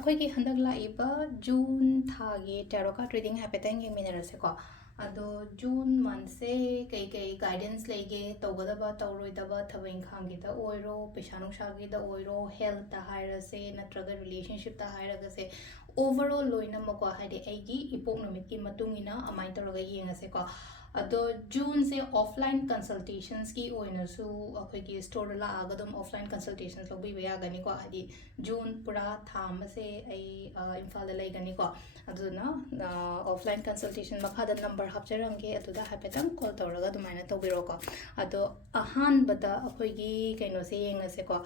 ꯑꯩꯈꯣꯏꯒꯤ ꯍꯟꯗꯛ ꯂꯥꯛꯏꯕ ꯖꯨꯟ ꯊꯥꯒꯤ ꯇꯦꯔꯣ ꯀꯥꯔꯗ ꯔꯤꯗꯤꯡ ꯍꯥꯏꯐꯦꯠꯇꯪ ꯌꯦꯡꯃꯤꯟꯅꯔꯁꯦꯀꯣ ꯑꯗꯣ ꯖꯨꯟ ꯃꯟꯊꯁꯦ ꯀꯩ ꯒꯥꯏꯗꯦꯟꯁ ꯂꯩꯒꯦ ꯇꯧꯒꯗꯕ ꯇꯧꯔꯣꯏꯗꯕ ꯊꯕꯛ ꯏꯪꯈꯥꯡꯒꯤꯗ ꯑꯣꯏꯔꯣ ꯄꯩꯁꯥ ꯅꯨꯡꯁꯥꯒꯤꯗ ꯑꯣꯏꯔꯣ ꯍꯦꯜꯊꯇ ꯍꯥꯏꯔꯁꯦ ꯅꯠꯇ꯭ꯔꯒ ꯔꯤꯂꯦꯁꯟꯁꯤꯞꯇ ꯍꯥꯏꯔꯒꯁꯦ ꯑꯣꯚꯔꯑꯣꯜ ꯂꯣꯏꯅꯃꯛꯀꯣ ꯍꯥꯏꯗꯤ ꯑꯩꯒꯤ ꯏꯄꯣꯛ ꯅꯨꯃꯤꯠꯀꯤ ꯃꯇꯨꯡ ꯏꯟꯅ ꯑꯗꯨꯃꯥꯏꯅ ꯇꯧꯔꯒ ꯌꯦꯡꯉꯁꯦꯀꯣ ꯑꯗꯣ ꯖꯨꯟꯁꯦ ꯑꯣꯐꯂꯥꯏꯟ ꯀꯟꯁꯜꯇꯦꯁꯟꯁꯀꯤ ꯑꯣꯏꯅꯁꯨ ꯑꯩꯈꯣꯏꯒꯤ ꯁ꯭ꯇꯣꯔꯗ ꯂꯥꯛꯑꯒ ꯑꯗꯨꯝ ꯑꯣꯐꯂꯥꯏꯟ ꯀꯟꯁꯜꯇꯦꯁꯟꯁ ꯂꯧꯕꯤꯕ ꯌꯥꯒꯅꯤꯀꯣ ꯍꯥꯏꯗꯤ ꯖꯨꯟ ꯄꯨꯔꯥ ꯊꯥ ꯑꯃꯁꯦ ꯑꯩ ꯏꯝꯐꯥꯜꯗ ꯂꯩꯒꯅꯤꯀꯣ ꯑꯗꯨꯗꯨꯅ ꯑꯣꯐꯂꯥꯏꯟ ꯀꯟꯁꯜꯇꯦꯁꯟ ꯃꯈꯥꯗ ꯅꯝꯕꯔ ꯍꯥꯞꯆꯔꯝꯒꯦ ꯑꯗꯨꯗ ꯍꯥꯏꯐꯦꯠꯇꯪ ꯀꯣꯜ ꯇꯧꯔꯒ ꯑꯗꯨꯃꯥꯏꯅ ꯇꯧꯕꯤꯔꯣꯀꯣ ꯑꯗꯣ ꯑꯍꯥꯟꯕꯗ ꯑꯩꯈꯣꯏꯒꯤ ꯀꯩꯅꯣꯁꯦ ꯌꯦꯡꯉꯁꯦꯀꯣ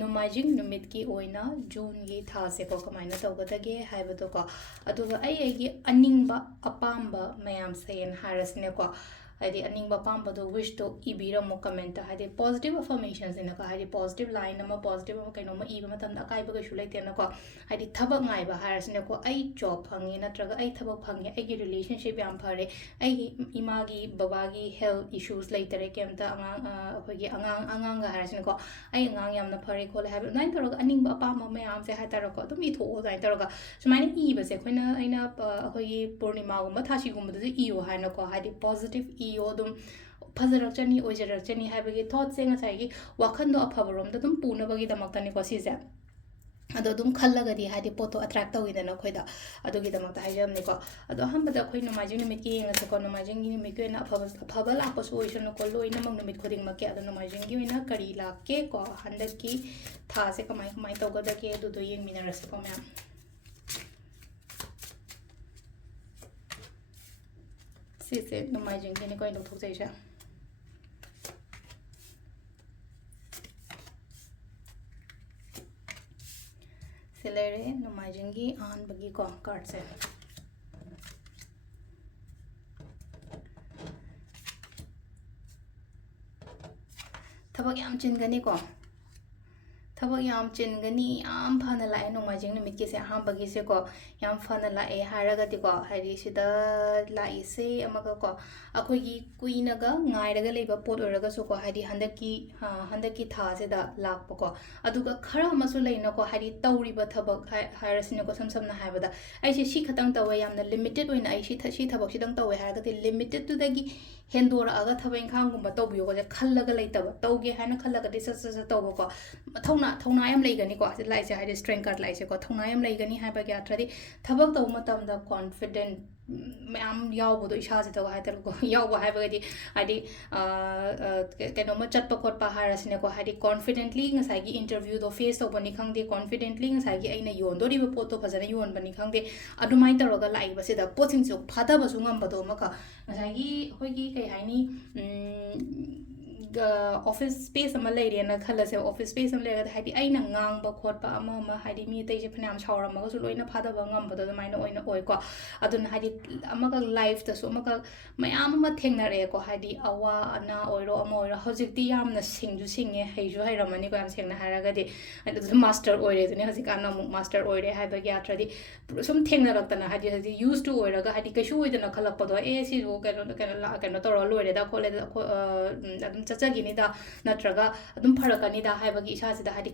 ꯅꯣꯡꯃꯥꯏꯖꯤꯡ ꯅꯨꯃꯤꯠꯀꯤ ꯑꯣꯏꯅ ꯖꯨꯟꯒꯤ ꯊꯥꯁꯦꯀꯣ ꯀꯃꯥꯏꯅ ꯇꯧꯒꯗꯒꯦ ꯍꯥꯏꯕꯗꯣꯀꯣ ꯑꯗꯨꯒ ꯑꯩꯒꯤ ꯑꯅꯤꯡꯕ ꯑꯄꯥꯝꯕ ꯃꯌꯥꯝꯁꯦꯅ ꯍꯥꯏꯔꯁꯤꯅꯦꯀꯣ ꯍꯥꯏꯗꯤ ꯑꯅꯤꯡꯕ ꯑꯄꯥꯝꯕꯗꯣ ꯋꯤꯁꯇꯣ ꯏꯕꯤꯔꯝꯃꯣ ꯀꯃꯦꯟꯇ ꯍꯥꯏꯗꯤ ꯄꯣꯖꯤꯇꯤቭ ꯑꯐꯔꯃꯦꯁꯟꯁꯤꯅꯀꯣ ꯍꯥꯏꯗꯤ ꯄꯣꯖꯤꯇꯤቭ ꯂꯥꯏꯟ ꯑꯃ ꯄꯣꯖꯤꯇꯤቭ ꯑꯃ ꯀꯩꯅꯣꯝꯃ ꯏꯕ ꯃꯇꯝꯗ ꯑꯀꯥꯏꯕ ꯀꯩꯁꯨ ꯂꯩꯇꯦꯅꯀꯣ ꯍꯥꯏꯗꯤ ꯊꯕꯛ ꯉꯥꯏꯕ ꯍꯥꯏꯔꯁꯤꯅꯀꯣ ꯑꯩ ꯖꯣꯕ ꯐꯪꯉꯦ ꯅꯠꯇ꯭ꯔꯒ ꯑꯩ ꯊꯕꯛ ꯐꯪꯉꯦ ꯑꯩꯒꯤ ꯔꯤꯂꯦꯁꯟꯁꯤꯞ ꯌꯥꯝ ꯐꯔꯦ ꯑꯩꯒꯤ ꯏꯃꯥꯒꯤ ꯕꯕꯥꯒꯤ ꯍꯦꯜꯊ ꯏꯁꯨꯁ ꯂꯩꯇꯔꯦ ꯀꯩꯝꯇ ꯑꯩꯈꯣꯏꯒꯤ ꯑꯉꯥꯡꯒ ꯍꯥꯏꯔꯁꯤꯅꯀꯣ ꯑꯩ ꯑꯉꯥꯡ ꯌꯥꯝꯅ ꯐꯔꯦ ꯈꯣꯠꯂꯦ ꯍꯥꯏꯕ ꯑꯗꯨꯃꯥꯏꯅ ꯇꯧꯔꯒ ꯑꯅꯤꯡꯕ ꯑꯄꯥꯝꯕ ꯃꯌꯥꯝꯁꯦ ꯍꯥꯏꯇꯥꯔꯦꯀꯣ ꯑꯗꯨꯝ ꯏꯊꯣꯛꯑꯣ ꯑꯗꯨꯃꯥꯏꯅ ꯇꯧꯔꯒ ꯁꯨꯃꯥꯏꯅ ꯏꯕꯁꯦ ꯑꯩꯅ ꯑꯩꯈꯣꯏꯒꯤ ꯄꯨꯔꯅꯤꯃꯥꯒꯨꯝꯕ ꯊꯥꯁꯤꯒꯨꯝꯕꯗꯁꯨ ꯏꯌꯣ ꯍꯥꯏꯅꯀꯣ ꯍꯥꯏꯗꯤ ꯄꯣꯖꯤꯇꯤቭ ꯏꯌꯣ ꯑꯗꯨꯝ ꯐꯖꯔꯛꯆꯅꯤ ꯑꯣꯏꯖꯔꯛꯆꯅꯤ ꯍꯥꯏꯕꯒꯤ ꯊꯣꯠꯁꯦ ꯉꯁꯥꯏꯒꯤ ꯋꯥꯈꯟꯗꯣ ꯑꯐꯕꯔꯣꯝꯗ ꯑꯗꯨꯝ ꯄꯨꯅꯕꯒꯤꯗꯃꯛꯇꯅꯤꯀꯣ ꯁꯤꯁꯦ ꯑꯗꯣ ꯑꯗꯨꯝ ꯈꯜꯂꯒꯗꯤ ꯍꯥꯏꯗꯤ ꯄꯣꯠꯇꯣ ꯑꯦꯇ꯭ꯔꯦꯛ ꯇꯧꯋꯤꯗꯅ ꯑꯩꯈꯣꯏꯗ ꯑꯗꯨꯒꯤꯗꯃꯛꯇ ꯍꯥꯏꯖꯕꯅꯤꯀꯣ ꯑꯗꯣ ꯑꯍꯥꯟꯕꯗ ꯑꯩꯈꯣꯏ ꯅꯣꯡꯃꯥꯏꯖꯤꯡ ꯅꯨꯃꯤꯠꯀꯤ ꯌꯦꯡꯉꯁꯦꯀꯣ ꯅꯣꯡꯃꯥꯏꯖꯤꯡꯒꯤ ꯅꯨꯃꯤꯠꯀꯤ ꯑꯣꯏꯅ ꯑꯐꯕ ꯂꯥꯛꯄꯁꯨ ꯑꯣꯏꯁꯅꯨꯀꯣ ꯂꯣꯏꯅꯃꯛ ꯅꯨꯃꯤꯠ ꯈꯨꯗꯤꯡꯃꯛꯀꯤ ꯑꯗꯣ ꯅꯣꯡꯃꯥꯏꯖꯤꯡꯒꯤ ꯑꯣꯏꯅ ꯀꯔꯤ ꯂꯥꯛꯀꯦꯀꯣ ꯍꯟꯗꯛꯀꯤ ꯊꯥꯁꯦ ꯀꯃꯥꯏ ꯇꯧꯒꯗꯒꯦ ꯑꯗꯨꯗꯣ ꯌꯦꯡꯃꯤꯟꯅꯔꯁꯤꯀꯣ ꯃꯌꯥꯝ ꯁꯤꯁꯦ ꯅꯣꯡꯃꯥꯏꯖꯤꯡꯒꯤꯅꯤꯀꯣ ꯑꯩꯅ ꯂꯧꯊꯣꯛꯆꯩꯁꯦ ꯁꯤ ꯂꯩꯔꯦ ꯅꯣꯡꯃꯥꯏꯖꯤꯡꯒꯤ ꯑꯍꯥꯟꯕꯒꯤꯀꯣ ꯀꯥꯔꯠꯁꯦ ꯊꯕꯛ ꯌꯥꯝ ꯆꯤꯟꯒꯅꯤꯀꯣ ꯊꯕꯛ ꯌꯥꯝ ꯆꯤꯟꯒꯅꯤ ꯌꯥꯝ ꯐꯅ ꯂꯥꯛꯑꯦ ꯅꯣꯡꯃꯥꯏꯖꯤꯡ ꯅꯨꯃꯤꯠꯀꯤꯁꯦ ꯑꯍꯥꯟꯕꯒꯤꯁꯦꯀꯣ ꯌꯥꯝ ꯐꯅ ꯂꯥꯛꯑꯦ ꯍꯥꯏꯔꯒꯗꯤꯀꯣ ꯍꯥꯏꯗꯤ ꯁꯤꯗ ꯂꯥꯛꯏꯁꯦ ꯑꯃꯒꯀꯣ ꯑꯩꯈꯣꯏꯒꯤ ꯀꯨꯏꯅꯒ ꯉꯥꯏꯔꯒ ꯂꯩꯕ ꯄꯣꯠ ꯑꯣꯏꯔꯒꯁꯨꯀꯣ ꯍꯥꯏꯗꯤ ꯍꯟꯗꯛꯀꯤ ꯊꯥꯁꯤꯗ ꯂꯥꯛꯄꯀꯣ ꯑꯗꯨꯒ ꯈꯔ ꯑꯃꯁꯨ ꯂꯩꯅꯀꯣ ꯍꯥꯏꯗꯤ ꯇꯧꯔꯤꯕ ꯊꯕꯛ ꯍꯥꯏꯔꯁꯤꯅꯀꯣ ꯁꯝꯅ ꯍꯥꯏꯔꯕꯗ ꯑꯩꯁꯦ ꯁꯤ ꯈꯛꯇꯪ ꯇꯧꯋꯦ ꯌꯥꯝꯅ ꯂꯤꯃꯤꯇꯦꯠ ꯑꯣꯏꯅ ꯑꯩ ꯁꯤ ꯊꯕꯛꯁꯤꯗꯪ ꯇꯧꯋꯦ ꯍꯥꯏꯔꯒꯗꯤ ꯂꯤꯃꯤꯇꯦꯠꯇꯨꯗꯒꯤ ꯍꯦꯟꯗꯣꯔꯛꯑꯒ ꯊꯕꯛ ꯏꯪꯈꯥꯡꯒꯨꯝꯕ ꯇꯧꯕꯤꯌꯣꯀꯣ ꯈꯜꯂꯒ ꯂꯩꯇꯕ ꯇꯧꯒꯦ ꯍꯥꯏꯅ ꯈꯜꯂꯒꯗꯤ ꯁꯠ ꯇꯧꯕꯀꯣ ꯊꯧꯅꯥ ꯌꯥꯝ ꯂꯩꯒꯅꯤꯀꯣ ꯁꯤ ꯂꯥꯛꯏꯁꯦ ꯍꯥꯏꯗꯤ ꯁ꯭ꯇꯔꯦꯡ ꯀꯥꯔꯗ ꯂꯥꯛꯏꯁꯦꯀꯣ ꯊꯧꯅꯥ ꯌꯥꯝ ꯂꯩꯒꯅꯤ ꯍꯥꯏꯕꯒꯤ ꯑꯔꯊꯗꯤ ꯊꯕꯛ ꯇꯧꯕ ꯃꯇꯝꯗ ꯀꯣꯟꯐꯤꯗꯦꯟ ꯃꯌꯥꯝ ꯌꯥꯎꯕꯗꯣ ꯏꯁꯥꯁꯤꯗꯀꯣ ꯍꯥꯏꯇꯥꯔꯦꯀꯣ ꯌꯥꯎꯕ ꯍꯥꯏꯕꯒꯗꯤ ꯍꯥꯏꯗꯤ ꯀꯩꯅꯣꯝꯃ ꯆꯠꯄ ꯈꯣꯠꯄ ꯍꯥꯏꯔꯁꯤꯅꯦꯀꯣ ꯍꯥꯏꯗꯤ ꯀꯣꯟꯐꯤꯗꯦꯟꯠꯂꯤ ꯉꯁꯥꯏꯒꯤ ꯏꯟꯇꯔꯚ꯭ꯌꯨꯗꯣ ꯐꯦꯁ ꯇꯧꯕꯅꯤ ꯈꯪꯗꯦ ꯀꯣꯟꯐꯤꯗꯦꯟꯠꯂꯤ ꯉꯁꯥꯏꯒꯤ ꯑꯩꯅ ꯌꯣꯟꯗꯣꯔꯤꯕ ꯄꯣꯠꯇꯣ ꯐꯖꯅ ꯌꯣꯟꯕꯅꯤ ꯈꯪꯗꯦ ꯑꯗꯨꯃꯥꯏꯅ ꯇꯧꯔꯒ ꯂꯥꯛꯏꯕꯁꯤꯗ ꯄꯣꯠꯁꯤꯡꯁꯨ ꯐꯥꯗꯕꯁꯨ ꯉꯝꯕꯗꯣ ꯑꯃꯀ ꯉꯁꯥꯏꯒꯤ ꯑꯩꯈꯣꯏꯒꯤ ꯀꯩ ꯍꯥꯏꯅꯤ ꯑꯣꯐꯤꯁ ꯁ꯭ꯄꯦꯁ ꯑꯃ ꯂꯩꯔꯦꯅ ꯈꯜꯂꯁꯦ ꯑꯣꯐꯤꯁ ꯁ꯭ꯄꯦꯁ ꯑꯃ ꯂꯩꯔꯒꯗꯤ ꯍꯥꯏꯗꯤ ꯑꯩꯅ ꯉꯥꯡꯕ ꯈꯣꯠꯄ ꯑꯃ ꯍꯥꯏꯗꯤ ꯃꯤ ꯑꯇꯩꯁꯦ ꯐꯅꯌꯥꯝ ꯁꯥꯎꯔꯝꯃꯒꯁꯨ ꯂꯣꯏꯅ ꯐꯥꯗꯕ ꯉꯝꯕꯗꯣ ꯑꯗꯨꯃꯥꯏꯅ ꯑꯣꯏꯅ ꯑꯣꯏꯀꯣ ꯑꯗꯨꯅ ꯍꯥꯏꯗꯤ ꯑꯃꯈꯛ ꯂꯥꯏꯐꯇꯁꯨ ꯑꯃꯈꯛ ꯃꯌꯥꯝ ꯑꯃ ꯊꯦꯡꯅꯔꯛꯑꯦꯀꯣ ꯍꯥꯏꯗꯤ ꯑꯋꯥ ꯑꯅꯥ ꯑꯣꯏꯔꯣ ꯑꯃ ꯑꯣꯏꯔꯣ ꯍꯧꯖꯤꯛꯇꯤ ꯌꯥꯝꯅ ꯁꯤꯡꯁꯨ ꯁꯤꯡꯉꯦ ꯍꯩꯁꯨ ꯍꯩꯔꯝꯃꯅꯤꯀꯣ ꯌꯥꯝ ꯁꯦꯡꯅ ꯍꯥꯏꯔꯒꯗꯤ ꯑꯗꯨꯁꯨ ꯃꯥꯁꯇꯔ ꯑꯣꯏꯔꯦ ꯑꯗꯨꯅꯦ ꯍꯧꯖꯤꯛꯀꯥꯟꯗ ꯑꯃꯨꯛ ꯃꯥꯁꯇꯔ ꯑꯣꯏꯔꯦ ꯍꯥꯏꯕꯒꯤ ꯑꯥꯊ꯭ꯔꯗꯤ ꯁꯨꯝ ꯊꯦꯡꯅꯔꯛꯇꯅ ꯍꯥꯏꯗꯤ ꯍꯧꯖꯤꯛ ꯌꯨꯁ ꯇꯨ ꯑꯣꯏꯔꯒ ꯍꯥꯏꯗꯤ ꯀꯩꯁꯨ ꯑꯣꯏꯗꯅ ꯈꯜꯂꯛꯄꯗꯣ ꯁꯤꯁꯨ ꯀꯩꯅꯣ ꯇꯧꯔꯒ ꯂꯣꯏꯔꯦꯗ ꯈꯣꯠꯂꯦꯗ ꯑꯗꯨꯝ ꯆꯠꯆꯈꯤꯅꯤꯗ ꯅꯠꯇ꯭ꯔꯒ ꯑꯗꯨꯝ ꯐꯔꯛꯀꯅꯤꯗ ꯍꯥꯏꯕꯒꯤ ꯏꯁꯥꯁꯤꯗ ꯍꯥꯏꯗꯤ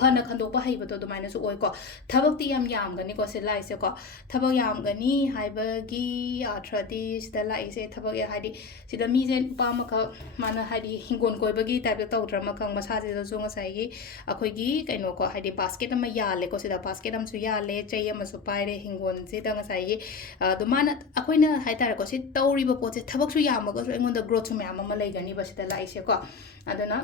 ꯐꯅ ꯈꯟꯗꯣꯛꯄ ꯍꯩꯕꯗꯣ ꯑꯗꯨꯃꯥꯏꯅꯁꯨ ꯑꯣꯏꯀꯣ ꯊꯕꯛꯇꯤ ꯌꯥꯝ ꯌꯥꯝꯒꯅꯤꯀꯣ ꯁꯤ ꯂꯥꯛꯏꯁꯦꯀꯣ ꯊꯕꯛ ꯌꯥꯝꯒꯅꯤ ꯍꯥꯏꯕꯒꯤ ꯑꯥꯊ꯭ꯔꯗꯤ ꯁꯤꯗ ꯂꯥꯛꯏꯁꯦ ꯊꯕꯛ ꯍꯥꯏꯗꯤ ꯁꯤꯗ ꯃꯤꯁꯦ ꯅꯨꯄꯥ ꯑꯃꯈꯛ ꯃꯥꯅ ꯍꯥꯏꯗꯤ ꯍꯤꯡꯒꯣꯜ ꯀꯣꯏꯕꯒꯤ ꯇꯥꯏꯞꯇ ꯇꯧꯗ꯭ꯔꯃꯈꯪ ꯃꯁꯥꯁꯤꯗꯁꯨ ꯉꯁꯥꯏꯒꯤ ꯑꯩꯈꯣꯏꯒꯤ ꯀꯩꯅꯣꯀꯣ ꯍꯥꯏꯗꯤ ꯕꯥꯁꯀꯦꯠ ꯑꯃ ꯌꯥꯜꯂꯦꯀꯣ ꯁꯤꯗ ꯕꯥꯁꯀꯦꯠ ꯑꯃꯁꯨ ꯌꯥꯜꯂꯦ ꯆꯩ ꯑꯃꯁꯨ ꯄꯥꯏꯔꯦ ꯍꯤꯡꯒꯣꯜꯁꯤꯗ ꯉꯁꯥꯏꯒꯤ ꯑꯗꯣ ꯃꯥꯅ ꯑꯩꯈꯣꯏꯅ ꯍꯥꯏꯇꯥꯔꯦꯀꯣ ꯁꯤ ꯇꯧꯔꯤꯕ ꯄꯣꯠꯁꯦ ꯊꯕꯛꯁꯨ ꯌꯥꯝꯃꯒꯁꯨ ꯑꯩꯉꯣꯟꯗ ꯒ꯭ꯔꯣꯠꯁꯨ ꯃꯌꯥꯝ ꯑꯃ ꯂꯩꯒꯅꯤꯕ ꯁꯤꯗ ꯂꯥꯛꯏꯁꯦꯀꯣ ꯑꯗꯨꯅ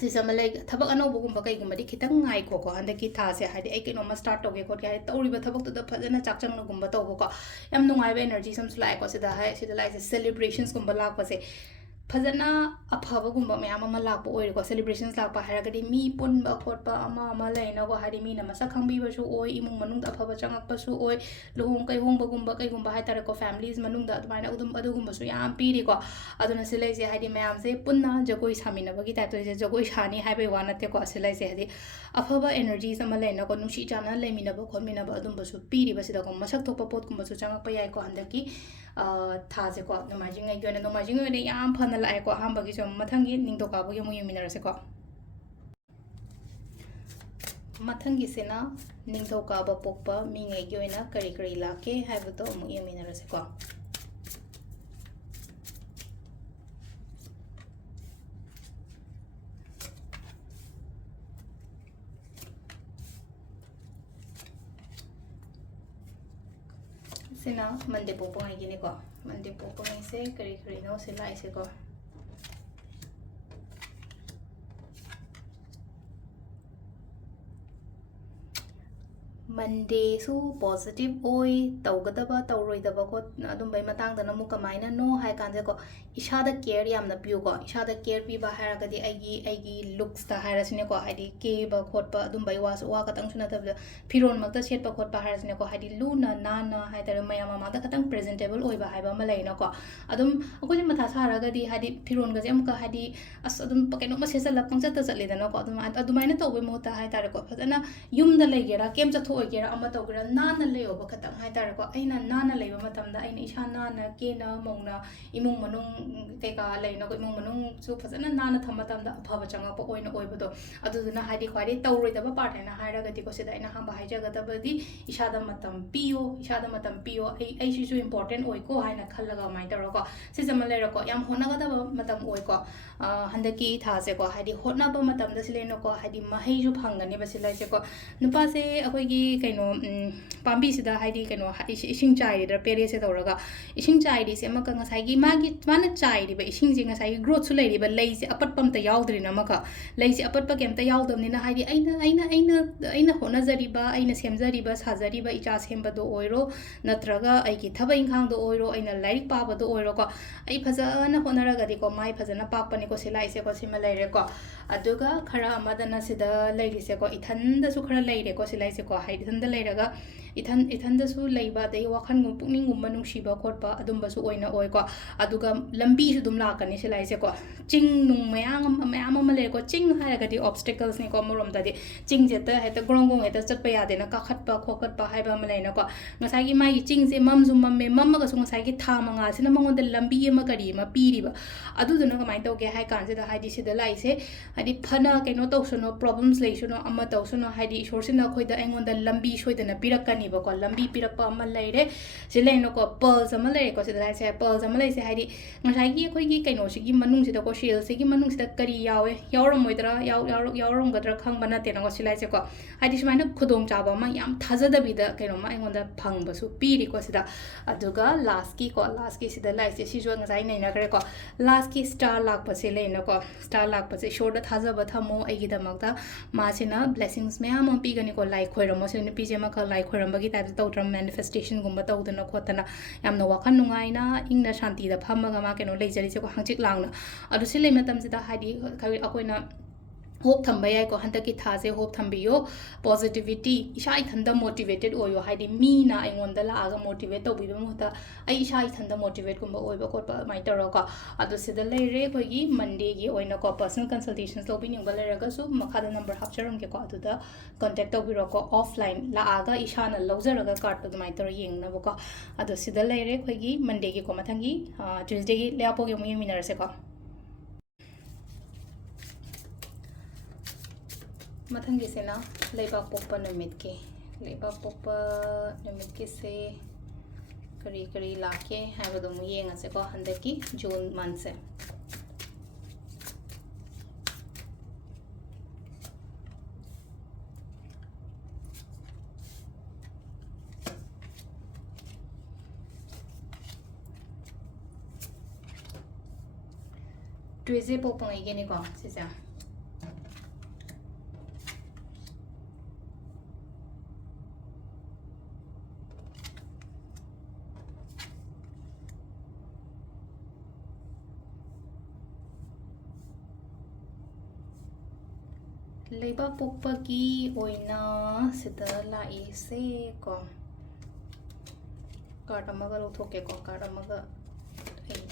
ꯁꯤꯁꯦ ꯑꯃ ꯂꯩ ꯊꯕꯛ ꯑꯅꯧꯕꯒꯨꯝꯕ ꯀꯩꯒꯨꯝꯕꯗꯤ ꯈꯤꯇꯪ ꯉꯥꯏꯈꯣꯀꯣ ꯍꯟꯗꯛꯀꯤ ꯊꯥꯁꯦ ꯍꯥꯏꯗꯤ ꯑꯩ ꯀꯩꯅꯣꯝꯃ ꯁ꯭ꯇꯥꯔꯠ ꯇꯧꯒꯦ ꯈꯣꯠꯀꯦ ꯍꯥꯏꯗꯤ ꯇꯧꯔꯤꯕ ꯊꯕꯛꯇꯨꯗ ꯐꯖꯅ ꯆꯥꯛꯆꯪꯅꯒꯨꯝꯕ ꯇꯧꯕꯀꯣ ꯌꯥꯝ ꯅꯨꯡꯉꯥꯏꯕ ꯑꯦꯅꯔꯖꯤꯁ ꯑꯃꯁꯨ ꯂꯥꯛꯑꯦꯀꯣ ꯁꯤꯗ ꯂꯥꯛꯏꯁꯦ ꯁꯦꯂꯦꯕ꯭ꯔꯦꯁꯟꯁꯀꯨꯝꯕ ꯂꯥꯛꯄꯁꯦ ꯐꯖꯅ ꯑꯐꯕꯒꯨꯝꯕ ꯃꯌꯥꯝ ꯑꯃ ꯂꯥꯛꯄ ꯑꯣꯏꯔꯦꯀꯣ ꯁꯦꯂꯦꯕ꯭ꯔꯦꯁꯟꯁ ꯂꯥꯛꯄ ꯍꯥꯏꯔꯒꯗꯤ ꯃꯤ ꯄꯨꯟꯕ ꯈꯣꯠꯄ ꯑꯃ ꯂꯩꯅꯀꯣ ꯍꯥꯏꯗꯤ ꯃꯤꯅ ꯃꯁꯛ ꯈꯪꯕꯤꯕꯁꯨ ꯑꯣꯏ ꯏꯃꯨꯡ ꯃꯅꯨꯡꯗ ꯑꯐꯕ ꯆꯪꯉꯛꯄꯁꯨ ꯑꯣꯏ ꯂꯨꯍꯣꯡ ꯀꯩꯍꯣꯡꯕꯒꯨꯝꯕ ꯀꯩꯒꯨꯝꯕ ꯍꯥꯏꯇꯥꯔꯦꯀꯣ ꯐꯦꯃꯤꯂꯤꯁ ꯃꯅꯨꯡꯗ ꯑꯗꯨꯃꯥꯏꯅ ꯑꯗꯨꯒꯨꯝꯕꯁꯨ ꯌꯥꯝ ꯄꯤꯔꯤꯀꯣ ꯑꯗꯨꯅ ꯁꯤ ꯂꯩꯁꯦ ꯍꯥꯏꯗꯤ ꯃꯌꯥꯝꯁꯦ ꯄꯨꯟꯅ ꯖꯒꯣꯏ ꯁꯥꯃꯤꯟꯅꯕꯒꯤ ꯇꯥꯏꯞꯇ ꯖꯒꯣꯏ ꯁꯥꯅꯤ ꯍꯥꯏꯕꯒꯤ ꯋꯥ ꯅꯠꯇꯦꯀꯣ ꯁꯤ ꯂꯩꯁꯦ ꯍꯥꯏꯗꯤ ꯑꯐꯕ ꯑꯦꯅꯔꯖꯤꯁ ꯑꯃ ꯂꯩꯅꯀꯣ ꯅꯨꯡꯁꯤ ꯆꯥꯟꯅꯅ ꯂꯩꯃꯤꯟꯅꯕ ꯈꯣꯠꯃꯤꯟꯅꯕ ꯑꯗꯨꯝꯕꯁꯨ ꯄꯤꯔꯤꯕꯁꯤꯗꯀꯣ ꯃꯁꯛ ꯊꯣꯛꯄ ꯄꯣꯠꯀꯨꯝꯕꯁꯨ ꯆꯪꯉꯛꯄ ꯌꯥꯏꯀꯣ ꯍꯟꯗꯛꯀꯤ ꯊꯥꯁꯦꯀꯣ ꯅꯣꯡꯃꯥꯏꯖꯤꯡꯒꯤ ꯑꯣꯏꯅ ꯌꯥꯝ ꯐꯅ ꯂꯥꯛꯑꯦꯀꯣ ꯑꯍꯥꯟꯕꯒꯤꯁꯨ ꯃꯊꯪꯒꯤ ꯅꯤꯡꯊꯧꯀꯥꯕꯒꯤ ꯑꯃꯨꯛ ꯌꯦꯡꯃꯤꯟꯅꯔꯁꯦꯀꯣ ꯃꯊꯪꯒꯤꯁꯤꯅ ꯅꯤꯡꯊꯧꯀꯥꯕ ꯄꯣꯛꯄ ꯃꯤꯉꯩꯒꯤ ꯑꯣꯏꯅ ꯀꯔꯤ ꯀꯔꯤ ꯂꯥꯛꯀꯦ ꯍꯥꯏꯕꯗꯣ ꯑꯃꯨꯛ ꯌꯦꯡꯃꯤꯟꯅꯔꯁꯦꯀꯣ ꯁꯤꯅ ꯃꯟꯗꯦ ꯄꯣꯛꯄꯉꯩꯒꯤꯅꯤꯀꯣ ꯃꯟꯗꯦ ꯄꯣꯛꯄꯉꯩꯁꯦ ꯀꯔꯤ ꯀꯔꯤꯅꯣ ꯁꯤ ꯂꯥꯛꯏꯁꯦꯀꯣ ꯃꯟꯗꯦꯁꯨ ꯄꯣꯖꯤꯇꯤꯚ ꯑꯣꯏ ꯇꯧꯒꯗꯕ ꯇꯧꯔꯣꯏꯗꯕ ꯑꯗꯨꯝꯕꯩ ꯃꯇꯥꯡꯗꯅ ꯑꯃꯨꯛ ꯀꯃꯥꯏꯅꯅꯣ ꯍꯥꯏ ꯀꯥꯟꯗꯀꯣ ꯏꯁꯥꯗ ꯀꯦꯌꯔ ꯌꯥꯝꯅ ꯄꯤꯌꯨꯀꯣ ꯏꯁꯥꯗ ꯀꯦꯌꯔ ꯄꯤꯕ ꯍꯥꯏꯔꯒꯗꯤ ꯑꯩꯒꯤ ꯂꯨꯛꯁꯇ ꯍꯥꯏꯔꯁꯤꯅꯦꯀꯣ ꯍꯥꯏꯗꯤ ꯀꯦꯕ ꯈꯣꯠꯄ ꯑꯗꯨꯝꯕꯩ ꯋꯥ ꯈꯇꯪꯁꯨ ꯅꯠꯇꯕꯤꯗ ꯐꯤꯔꯣꯟꯃꯛꯇ ꯁꯦꯠꯄ ꯈꯣꯠꯄ ꯍꯥꯏꯔꯁꯤꯅꯦꯀꯣ ꯍꯥꯏꯗꯤ ꯂꯨꯅ ꯅꯥꯟꯅ ꯍꯥꯏꯇꯥꯔꯦ ꯃꯌꯥꯝ ꯃꯃꯥꯡꯗ ꯈꯇꯪ ꯄ꯭ꯔꯦꯖꯦꯟꯇꯦꯕꯜ ꯑꯣꯏꯕ ꯍꯥꯏꯕ ꯑꯃ ꯂꯩꯅꯀꯣ ꯑꯗꯨꯝ ꯑꯩꯈꯣꯏꯁꯦ ꯃꯊꯥ ꯁꯥꯔꯒꯗꯤ ꯍꯥꯏꯗꯤ ꯐꯤꯔꯣꯟꯒꯁꯦ ꯑꯃꯨꯛꯀ ꯍꯥꯏꯗꯤ ꯑꯁ ꯑꯗꯨꯝ ꯀꯩꯅꯣꯝꯃ ꯁꯦꯠꯆꯜꯂ ꯄꯪꯆꯠꯇ ꯆꯠꯂꯤꯗꯅꯀꯣ ꯑꯗꯨꯃꯥꯏꯅ ꯇꯧꯕꯩ ꯃꯍꯨꯠꯇ ꯍꯥꯏꯇꯥꯔꯦꯀꯣ ꯐꯖꯅ ꯌꯨꯝꯗ ꯂꯩꯒꯦꯔꯥ ꯀꯦꯝ ꯆꯠꯊꯣꯛꯑꯣꯏꯒꯦꯔꯥ ꯑꯃ ꯇꯧꯒꯦꯔꯥ ꯅꯥꯟꯅ ꯂꯩꯌꯣꯕ ꯈꯇꯪ ꯍꯥꯏꯇꯥꯔꯦꯀꯣ ꯑꯩꯅ ꯅꯥꯟꯅ ꯂꯩꯕ ꯃꯇꯝꯗ ꯑꯩꯅ ꯏꯁꯥ ꯅꯥꯟꯅ ꯀꯦꯅ ꯃꯧꯅ ꯏꯃꯨꯡ ꯃꯅꯨꯡ ꯀꯩꯀꯥ ꯂꯩꯅꯀꯣ ꯏꯃꯨꯡ ꯃꯅꯨꯡꯁꯨ ꯐꯖꯅ ꯅꯥꯟꯅ ꯊꯝꯕ ꯃꯇꯝꯗ ꯑꯐꯕ ꯆꯪꯉꯛꯄ ꯑꯣꯏꯅ ꯑꯣꯏꯕꯗꯣ ꯑꯗꯨꯗꯨꯅ ꯍꯥꯏꯗꯤ ꯈ꯭ꯋꯥꯏꯗꯒꯤ ꯇꯧꯔꯣꯏꯗꯕ ꯄꯥꯔꯠ ꯍꯥꯏꯅ ꯍꯥꯏꯔꯒꯗꯤꯀꯣ ꯁꯤꯗ ꯑꯩꯅ ꯑꯍꯥꯟꯕ ꯍꯥꯏꯖꯒꯗꯕꯗꯤ ꯏꯁꯥꯗ ꯃꯇꯝ ꯄꯤꯌꯣ ꯏꯁꯥꯗ ꯃꯇꯝ ꯄꯤꯌꯣ ꯑꯩꯁꯤꯁꯨ ꯏꯝꯄꯣꯔꯇꯦꯟ ꯑꯣꯏꯀꯣ ꯍꯥꯏꯅ ꯈꯜꯂꯒ ꯑꯗꯨꯃꯥꯏꯅ ꯇꯧꯔꯒꯀꯣ ꯁꯤꯁꯦ ꯑꯃ ꯂꯩꯔꯣꯀꯣ ꯌꯥꯝ ꯍꯣꯠꯅꯒꯗꯕ ꯃꯇꯝ ꯑꯣꯏꯀꯣ ꯍꯟꯗꯛꯀꯤ ꯊꯥꯁꯦꯀꯣ ꯍꯥꯏꯗꯤ ꯍꯣꯠꯅꯕ ꯃꯇꯝꯗ ꯁꯤ ꯂꯩꯅꯀꯣ ꯍꯥꯏꯗꯤ ꯃꯍꯩꯁꯨ ꯐꯪꯒꯅꯦꯕ ꯁꯤ ꯂꯩꯁꯦꯀꯣ ꯅꯨꯄꯥꯁꯦ ꯑꯩꯈꯣꯏꯒꯤ ꯀꯩꯅꯣ ꯄꯥꯝꯕꯤꯁꯤꯗ ꯍꯥꯏꯗꯤ ꯀꯩꯅꯣ ꯏꯁꯤꯡ ꯆꯥꯏꯔꯤꯗ꯭ꯔꯥ ꯄꯦꯔꯦꯁꯦ ꯇꯧꯔꯒ ꯏꯁꯤꯡ ꯆꯥꯏꯔꯤꯁꯦ ꯑꯃꯛꯀ ꯉꯁꯥꯏꯒꯤ ꯃꯥꯅ ꯆꯥꯏꯔꯤꯕ ꯏꯁꯤꯡꯁꯦ ꯉꯁꯥꯏꯒꯤ ꯒ꯭ꯔꯣꯠꯁꯨ ꯂꯩꯔꯤꯕ ꯂꯩꯁꯦ ꯑꯄꯠꯄ ꯑꯝꯇ ꯌꯥꯎꯗ꯭ꯔꯤꯅ ꯑꯃꯛꯀ ꯂꯩꯁꯦ ꯑꯄꯠꯄ ꯀꯩꯝꯇ ꯌꯥꯎꯗꯕꯅꯤꯅ ꯍꯥꯏꯗꯤ ꯑꯩꯅ ꯍꯣꯠꯅꯖꯔꯤꯕ ꯑꯩꯅ ꯁꯦꯝꯖꯔꯤꯕ ꯁꯥꯖꯔꯤꯕ ꯏꯆꯥ ꯁꯦꯝꯕꯗꯣ ꯑꯣꯏꯔꯣ ꯅꯠꯇ꯭ꯔꯒ ꯑꯩꯒꯤ ꯊꯕꯛ ꯏꯪꯈꯥꯡꯗ ꯑꯣꯏꯔో ꯑꯩꯅ ꯂꯥꯏꯔꯤꯛ ꯄꯥꯕꯗ ꯑꯣꯏꯔꯣꯀꯣ ꯑꯩ ꯐꯖꯅ ꯍꯣꯠꯅꯔꯒꯗꯤꯀꯣ ꯃꯥꯏ ꯐꯖꯅ ꯄꯥꯛꯄꯅꯤꯀꯣ ꯁꯤ ꯂꯥꯛꯏꯁꯦꯀꯣ ꯁꯤꯃ ꯂꯩꯔꯦꯀꯣ ꯑꯗꯨꯒ ꯈꯔ ꯑꯃꯗꯅ ꯁꯤꯗ ꯂꯩꯔꯤꯁꯦꯀꯣ ꯏꯊꯟꯗꯁꯨ ꯈꯔ ꯂꯩꯔꯦꯀꯣ ꯁꯤ ꯂꯥꯛꯏꯁꯦꯀꯣ ꯍꯥꯏꯗꯤ ꯏꯊꯟꯗ ꯂꯩꯔꯒ ꯏꯊꯟꯗꯁꯨ ꯂꯩꯕ ꯑꯗꯒꯤ ꯋꯥꯈꯜꯒꯨꯝꯕ ꯄꯨꯛꯅꯤꯡꯒꯨꯝꯕ ꯅꯨꯡꯁꯤꯕ ꯈꯣꯠꯄ ꯑꯗꯨꯝꯕꯁꯨ ꯑꯣꯏꯅ ꯑꯣꯏꯀꯣ ꯑꯗꯨꯒ ꯂꯝꯕꯤꯁꯨ ꯑꯗꯨꯝ ꯂꯥꯛꯀꯅꯤ ꯁꯤ ꯂꯥꯛꯏꯁꯦꯀꯣ ꯆꯤꯡ ꯅꯨꯡ ꯃꯌꯥꯝ ꯑꯃ ꯂꯩꯔꯦꯀꯣ ꯆꯤꯡ ꯍꯥꯏꯔꯒꯗꯤ ꯑꯣꯕꯁꯇꯦꯀꯜꯁꯅꯤꯀꯣ ꯑꯃꯔꯣꯝꯗꯗꯤ ꯆꯤꯡꯁꯦ ꯍꯦꯛꯇ ꯒ꯭ꯔꯣꯡ ꯒ꯭ꯔꯣꯡ ꯍꯦꯛꯇ ꯆꯠꯄ ꯌꯥꯗꯦꯅ ꯀꯥꯈꯠꯄ ꯈꯣꯠꯀꯠꯄ ꯍꯥꯏꯕ ꯑꯃ ꯂꯩꯅꯀꯣ ꯉꯁꯥꯏꯒꯤ ꯃꯥꯒꯤ ꯆꯤꯡꯁꯦ ꯃꯝꯁꯨ ꯃꯝꯃꯦ ꯃꯝꯃꯒꯁꯨ ꯉꯁꯥꯏꯒꯤ ꯊꯥ ꯃꯉꯥꯜꯁꯤꯅ ꯃꯉꯣꯟꯗ ꯂꯝꯕꯤ ꯑꯃ ꯀꯔꯤ ꯑꯃ ꯄꯤꯔꯤꯕ ꯑꯗꯨꯗꯨꯅ ꯀꯃꯥꯏꯅ ꯇꯧꯒꯦ ꯍꯥꯏ ꯀꯥꯟꯁꯤꯗ ꯍꯥꯏꯗꯤ ꯁꯤꯗ ꯂꯥꯛꯏꯁꯦ ꯍꯥꯏꯗꯤ ꯐꯅ ꯀꯩꯅꯣ ꯇꯧꯁꯅꯣ ꯄ꯭ꯔꯣꯕ꯭ꯂꯦꯝꯁ ꯂꯩꯁꯅꯣ ꯑꯃ ꯇꯧꯁꯅꯣ ꯍꯥꯏꯗꯤ ꯏꯁꯣꯔꯁꯤꯅ ꯑꯩꯉꯣꯟꯗ ꯂꯝꯕꯤ ꯁꯣꯏꯗꯅ ꯄꯤꯔꯛꯀꯅꯤꯕꯀꯣ ꯂꯝꯕꯤ ꯄꯤꯔꯛꯄ ꯑꯃ ꯂꯩꯔꯦ ꯁꯤ ꯂꯩꯅꯀꯣ ꯄꯜꯁ ꯑꯃ ꯂꯩꯔꯦꯀꯣ ꯁꯤꯗ ꯂꯥꯛꯏꯁꯦ ꯄꯜꯁ ꯑꯃ ꯂꯩꯁꯦ ꯍꯥꯏꯗꯤ ꯉꯁꯥꯏꯒꯤ ꯑꯩꯈꯣꯏꯒꯤ ꯀꯩꯅꯣꯁꯤꯒꯤ ꯃꯅꯨꯡꯁꯤꯗꯀꯣ ꯁꯦꯜꯁꯤꯒꯤ ꯃꯅꯨꯡꯁꯤꯗ ꯀꯔꯤ ꯌꯥꯎꯋꯦ ꯌꯥꯎꯔꯝꯃꯣꯏꯗ꯭ꯔꯥ ꯌꯥꯎꯔꯝꯒꯗ꯭ꯔꯥ ꯈꯪꯕ ꯅꯠꯇꯦꯅꯀꯣ ꯁꯤ ꯂꯥꯛꯏꯁꯦꯀꯣ ꯍꯥꯏꯗꯤ ꯁꯨꯃꯥꯏꯅ ꯈꯨꯗꯣꯡꯆꯥꯕ ꯑꯃ ꯌꯥꯝ ꯊꯥꯖꯗꯕꯤꯗ ꯀꯩꯅꯣꯝꯃ ꯑꯩꯉꯣꯟꯗ ꯐꯪꯕꯁꯨ ꯄꯤꯔꯤꯀꯣ ꯁꯤꯗ ꯑꯗꯨꯒ ꯂꯥꯁꯀꯤ ꯁꯤꯗ ꯂꯥꯛꯏꯁꯦ ꯁꯤꯁꯨ ꯉꯁꯥꯏ ꯅꯩꯅꯈ꯭ꯔꯦꯀꯣ ꯂꯥꯁꯀꯤ ꯁ꯭ꯇꯥꯔ ꯂꯥꯛꯄꯁꯦ ꯂꯩꯅꯀꯣ ꯁ꯭ꯇꯥꯔ ꯂꯥꯛꯄꯁꯦ ꯏꯁꯣꯔꯗ ꯊꯥꯖꯕ ꯊꯝꯃꯣ ꯑꯩꯒꯤꯗꯃꯛꯇ ꯃꯥꯁꯤꯅ ꯕ꯭ꯂꯦꯁꯤꯡꯁ ꯃꯌꯥꯝ ꯑꯃ ꯄꯤꯒꯅꯤꯀꯣ ꯂꯥꯏ ꯈꯣꯏꯔꯝꯃꯣ ꯁꯤ ꯅꯨꯄꯤꯁꯦ ꯑꯃꯈꯛ ꯂꯥꯏ ꯈꯣꯏꯔꯝꯕꯒꯤ ꯇꯥꯏꯞꯇ ꯇꯧꯗ꯭ꯔꯥ ꯃꯦꯅꯤꯐꯦꯁꯇꯦꯁꯟꯒꯨꯝꯕ ꯇꯧꯗꯅ ꯈꯣꯠꯇꯅ ꯌꯥꯝꯅ ꯋꯥꯈꯜ ꯅꯨꯡꯉꯥꯏꯅ ꯏꯪꯅ ꯁꯥꯟꯇꯤꯗ ꯐꯝꯃꯒ ꯃꯥ ꯀꯩꯅꯣ ꯂꯩꯖꯔꯤꯁꯦꯀꯣ ꯍꯪꯆꯤꯛ ꯂꯥꯡꯅ ꯑꯗꯨ ꯁꯤ ꯂꯩ ꯃꯇꯝꯁꯤꯗ ꯍꯥꯏꯗꯤ ꯑꯩꯈꯣꯏꯅ ꯍꯣꯞ ꯊꯝꯕ ꯌꯥꯏꯀꯣ ꯍꯟꯗꯛꯀꯤ ꯊꯥꯁꯦ ꯍꯣꯞ ꯊꯝꯕꯤꯌꯣ ꯄꯣꯖꯤꯇꯤꯕꯤꯇꯤ ꯏꯁꯥ ꯏꯊꯟꯗ ꯃꯣꯇꯤꯕꯦꯇꯦꯠ ꯑꯣꯏꯌꯣ ꯍꯥꯏꯗꯤ ꯃꯤꯅ ꯑꯩꯉꯣꯟꯗ ꯂꯥꯛꯑꯒ ꯃꯣꯇꯤꯕꯦꯠ ꯇꯧꯕꯤꯕ ꯃꯍꯨꯠꯇ ꯑꯩ ꯏꯁꯥ ꯏꯊꯟꯗ ꯃꯣꯇꯤꯕꯦꯠꯀꯨꯝꯕ ꯑꯣꯏꯕ ꯈꯣꯠꯄ ꯑꯗꯨꯃꯥꯏꯅ ꯇꯧꯔꯒꯀꯣ ꯑꯗꯣ ꯁꯤꯗ ꯂꯩꯔꯦ ꯑꯩꯈꯣꯏꯒꯤ ꯃꯟꯗꯦꯒꯤ ꯑꯣꯏꯅꯀꯣ ꯄꯔꯁꯅꯦꯜ ꯀꯟꯁꯜꯇꯦꯁꯟꯁ ꯂꯧꯕꯤꯅꯤꯡꯕ ꯂꯩꯔꯒꯁꯨ ꯃꯈꯥꯗ ꯅꯝꯕꯔ ꯍꯥꯞꯆꯔꯝꯒꯦꯀꯣ ꯑꯗꯨꯗ ꯀꯟꯇꯦꯛ ꯇꯧꯕꯤꯔꯣꯀꯣ ꯑꯣꯐꯂꯥꯏꯟ ꯂꯥꯛꯑꯒ ꯏꯁꯥꯅ ꯂꯧꯖꯔꯒ ꯀꯥꯔꯠꯇꯣ ꯑꯗꯨꯃꯥꯏꯅ ꯇꯧꯔ ꯌꯦꯡꯅꯕꯀꯣ ꯑꯗꯣ ꯁꯤꯗ ꯂꯩꯔꯦ ꯑꯩꯈꯣꯏꯒꯤ ꯃꯟꯗꯦꯒꯤꯀꯣ ꯃꯊꯪꯒꯤ ꯇ꯭ꯌꯨꯁꯗꯦꯒꯤ ꯂꯩꯍꯥꯎꯄꯣꯛꯒꯤ ꯑꯃꯨꯛ ꯌꯦꯡꯃꯤꯟꯅꯔꯁꯦꯀꯣ ꯃꯊꯪꯒꯤꯁꯤꯅ ꯂꯩꯕꯥꯛ ꯄꯣꯛꯄ ꯅꯨꯃꯤꯠꯀꯤ ꯂꯩꯕꯥꯛ ꯄꯣꯛꯄ ꯅꯨꯃꯤꯠꯀꯤꯁꯦ ꯀꯔꯤ ꯀꯔꯤ ꯂꯥꯛꯀꯦ ꯍꯥꯏꯕꯗꯣ ꯑꯃꯨꯛ ꯌꯦꯡꯉꯁꯦꯀꯣ ꯍꯟꯗꯛꯀꯤ ꯖꯨꯟ ꯃꯟꯊꯁꯦ ꯇ꯭ꯋꯤꯁꯗꯦ ꯄꯣꯛꯄꯉꯩꯒꯤꯅꯤꯀꯣ ꯁꯤꯁꯦ ꯂꯩꯕꯥꯛ ꯄꯣꯛꯄꯒꯤ ꯑꯣꯏꯅ ꯁꯤꯗ ꯂꯥꯛꯏꯁꯦ ꯀꯣ ꯀꯥꯔꯠ ꯑꯃꯒ ꯂꯧꯊꯣꯛꯀꯦꯀꯣ ꯀꯥꯔꯠ ꯑꯃꯒ ꯑꯩ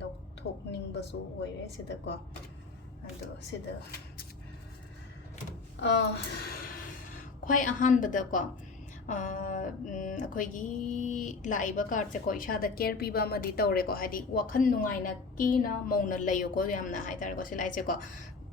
ꯂꯧꯊꯣꯛꯅꯤꯡꯕꯁꯨ ꯑꯣꯏꯔꯦ ꯁꯤꯗꯀꯣ ꯑꯗꯣ ꯁꯤꯗ ꯈ꯭ꯋꯥꯏ ꯑꯍꯥꯟꯕꯗꯀꯣ ꯑꯩꯈꯣꯏꯒꯤ ꯂꯥꯛꯏꯕ ꯀꯥꯔꯠꯁꯦꯀꯣ ꯏꯁꯥꯗ ꯀꯦꯌꯔ ꯄꯤꯕ ꯑꯃꯗꯤ ꯇꯧꯔꯦꯀꯣ ꯍꯥꯏꯗꯤ ꯋꯥꯈꯜ ꯅꯨꯡꯉꯥꯏꯅ ꯀꯦꯅ ꯃꯧꯅ ꯂꯩꯌꯣꯀꯣ ꯌꯥꯝꯅ ꯍꯥꯏꯇꯥꯔꯦꯀꯣ ꯁꯤ ꯂꯥꯛꯏꯁꯦꯀꯣ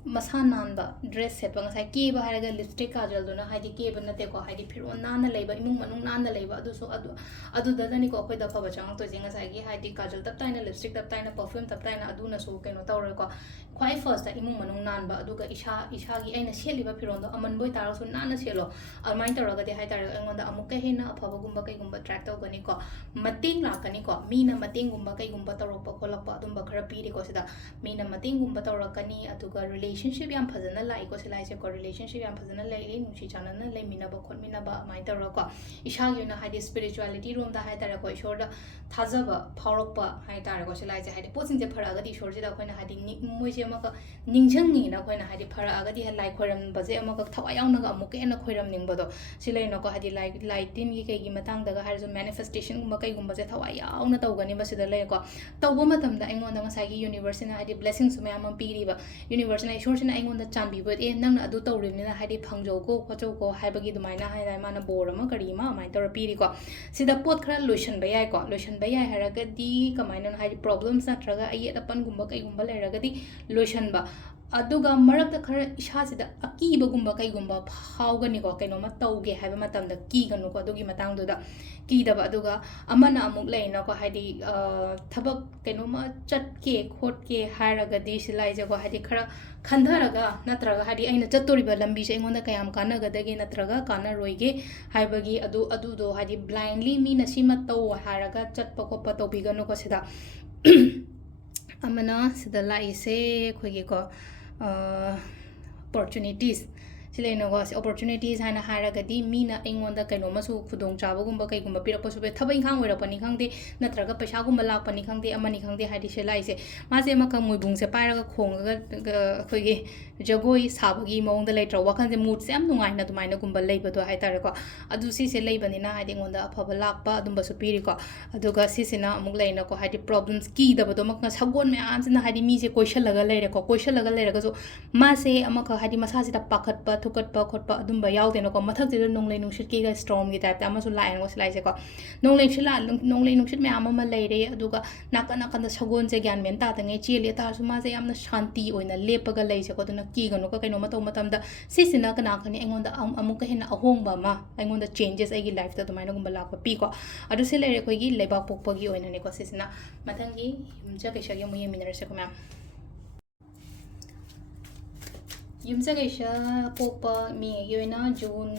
masa nanba dress set ba ngasai ke ba haraga lipstick kajal do na haidi ke ba nate ko haidi phiro nan na leiba imung manung nan na leiba adu so adu da ni ko khoi da pha ba chang to jinga sai gi haidi kajal tap tai na lipstick tap tai na perfume tap tai na adu na so ke no tawre ko khwai first ta imung manung nan ba adu ga isha gi aina seli ba phiro do aman boy tar so nan na selo almain tar ga de hai tar engon da amuk ke hena pha ba gumba kai gumba track to gani ko mating la kani ko mi na mating gumba kai gumba tarok pa kolak pa dum ba khara pi ri ko sida mi na mating gumba tawrakani adu ga relationship yam phajana lai ko silai se ko relationship yam phajana lai le nungsi chana na lai mina ba khot mina ba mai tar ko isha gi na haidi spirituality room da hai tar ko ishor da thaja ba phawrok pa hai tar ko silai se haidi posin je phara ga di ishor ji da khoina haidi moi je ma ka ningjang ni na khoina haidi phara ga di lai khoram ba je ma ka thawai yaw na ga amuk ke na khoram ning ba do silai no ko haidi lai tin gi kai gi matang da ga har jo manifestation gumba kai gumba je thawai yaw na taw gani ba sida lai ko tawbo matam da engon da ngasai gi universe na haidi blessings su mayam piri ba universe na ishor sina engon da chambi ba e nang na adu tawrim ni na haidi phangjo ko khocho ko hai ba gi dumai na hai dai mana bor ma kari ma mai tor piri ko sida pot khara lotion ba yai ko lotion ba yai haraga di kamai na haidi problems na traga ai apan gumba kai gumba lai raga di lotion ba aduga marak da khara isha sida aki ba gumba kai gumba phau ga ni ko kaino ma tauge hai ba matam da ki ga no ko adugi matang do da ki da ba aduga amana amuk lai na ko haidi thabak kaino ma chat ke khot ke haraga di silai je ko haidi khara khandaraga natraga haidi aina chatori ba lambi se engon da kayam kana ga da ge natraga kana roige hai ba gi adu do haidi blindly mi na sima taw haraga chat pa ko pa to bi ga no ko sida amana sida lai se khogi ko opportunities sile no was opportunities hana haraga di mina engonda kaino masu khudong chaba gumba kai gumba pira pasu be thabai khang wera pani khangde natraga paisa gumba la pani khangde amani khangde hadi se lai se ma se ma ka mui bung se paira ga khong ga khogi jagoi sabagi mong da letra wakan se mood se am nungai na dumai na gumba leiba do hai tar ko adu si se leiba ni na hadi ngonda afaba lakpa adum basu piri ko aduga si se na amuk leina ko hadi problems ki da bodo mak na sagon me am se na hadi mi se question laga leire ko question laga leire ga so ma se amaka hadi masa se ta pakhat pa thukat pa khot pa adum ba yaw de no ko mathak je nong lei nungshit ki ga storm gi type ta ma su lai ngo slai se ko nong lei shila nong lei nungshit me am ma leire aduga nakana kan da sagon je gyan men ta ta nge chi le ta su ma se am na shanti oina lepaga lei se ko na ki gano ka kaino mato matam da sisina kana khani engon da amuka hena ahong ba ma engon da changes ai gi life da tumai na gumba lakpa pi ko adu se lere khoi gi lebak pokpa gi oina ne ko sisina mathang gi yumcha kaisha gi muye minare se ko ma'am yumcha kaisha pokpa mi gi oina june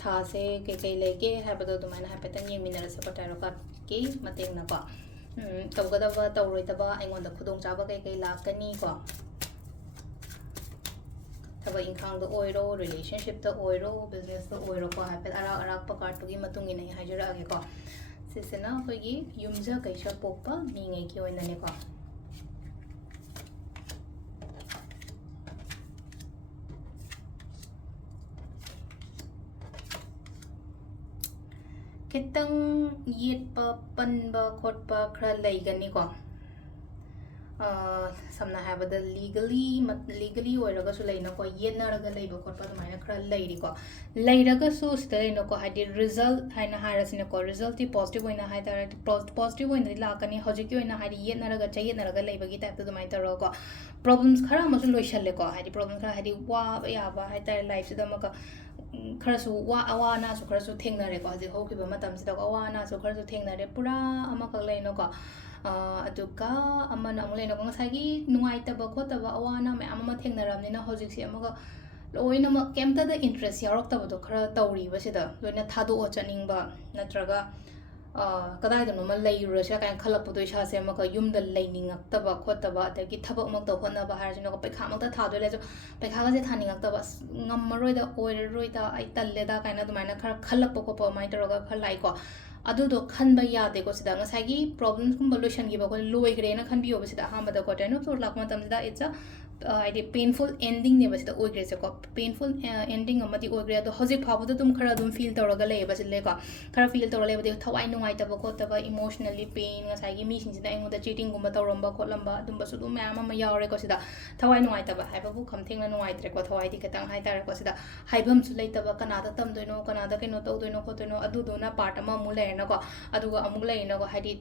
tha se kai lege ha ba da tumai na ha petan yeng minare se ko taro ka ki mateng na ko tawgada ba tawroi ta ba engon da khudong cha ba kai lakani ko thaba inkhang da oiro relationship da oiro business da oiro ko ha pe arak pa kar tu gi matung ina ha jara age ko sisena khoi gi yumja kaisha pokpa mi ngai ki oina ne ko kitang yet pa pan ba khot pa khra lai gani ko samna habada legally oiraga su leina ko yenaraga leiba khotpa dumaina khara leiri ko leiraga su steina ko hadi result haina harasina ko result ti positive oina hai tar positive oina lakani hojiki oina hadi yenaraga chayyenaraga leiba gi type dumai tar ko problems khara masu loishalle ko hadi problem khara hadi wa ya ba hai tar life sida maka khara su wa awana su khara su thengnare ko hadi hokiba matam sida ko awana su khara su thengnare pura ama khak leino ko aduga amana amule no ngasai gi nuai ta ba khota ba awana me ama thengnaram ni na hojik si ama loina ma kemta da interest yarok ta do khara tawri ba sida loina thado o chaning ba natraga kadai da no ma lei ru sha kan khalap do sha se ma ka yum da leining ak ta ba khota ba da gi thabak mak ta khona ba har jino ko pekha mak ta thado le jo pekha ga je thani ak ta ba ngam maroi da oir roi da ai talle da kaina du mai na khara khalap ko pa mai ta ga khalai ko adu do khan ba ya de ko sida ngasai gi problems kum solution gi ba ko loi gre na khan bi ob sida ha ma da ko ta no so lak ma tam da it's a ide painful ending ne ba sida oi gre se ko painful ending amadi oi gre do hoji phabu da tum khara dum feel tor ga le ba sile ko khara feel tor le ba de thawai nungai ta ba ko ta ba emotionally pain ngasai gi mi sing sida engu da cheating gum ba torom ba kholam ba dum ba su dum ma ma yaw re ko sida thawai nungai ta ba hai ba bu kham theng na nungai tre ko thawai di katang hai ta ko sida haibam su le ta ba kana da tam do no kana da ke no to do no ko to no adu do na part ma mu le na ko aduga amuk lai na ko hadi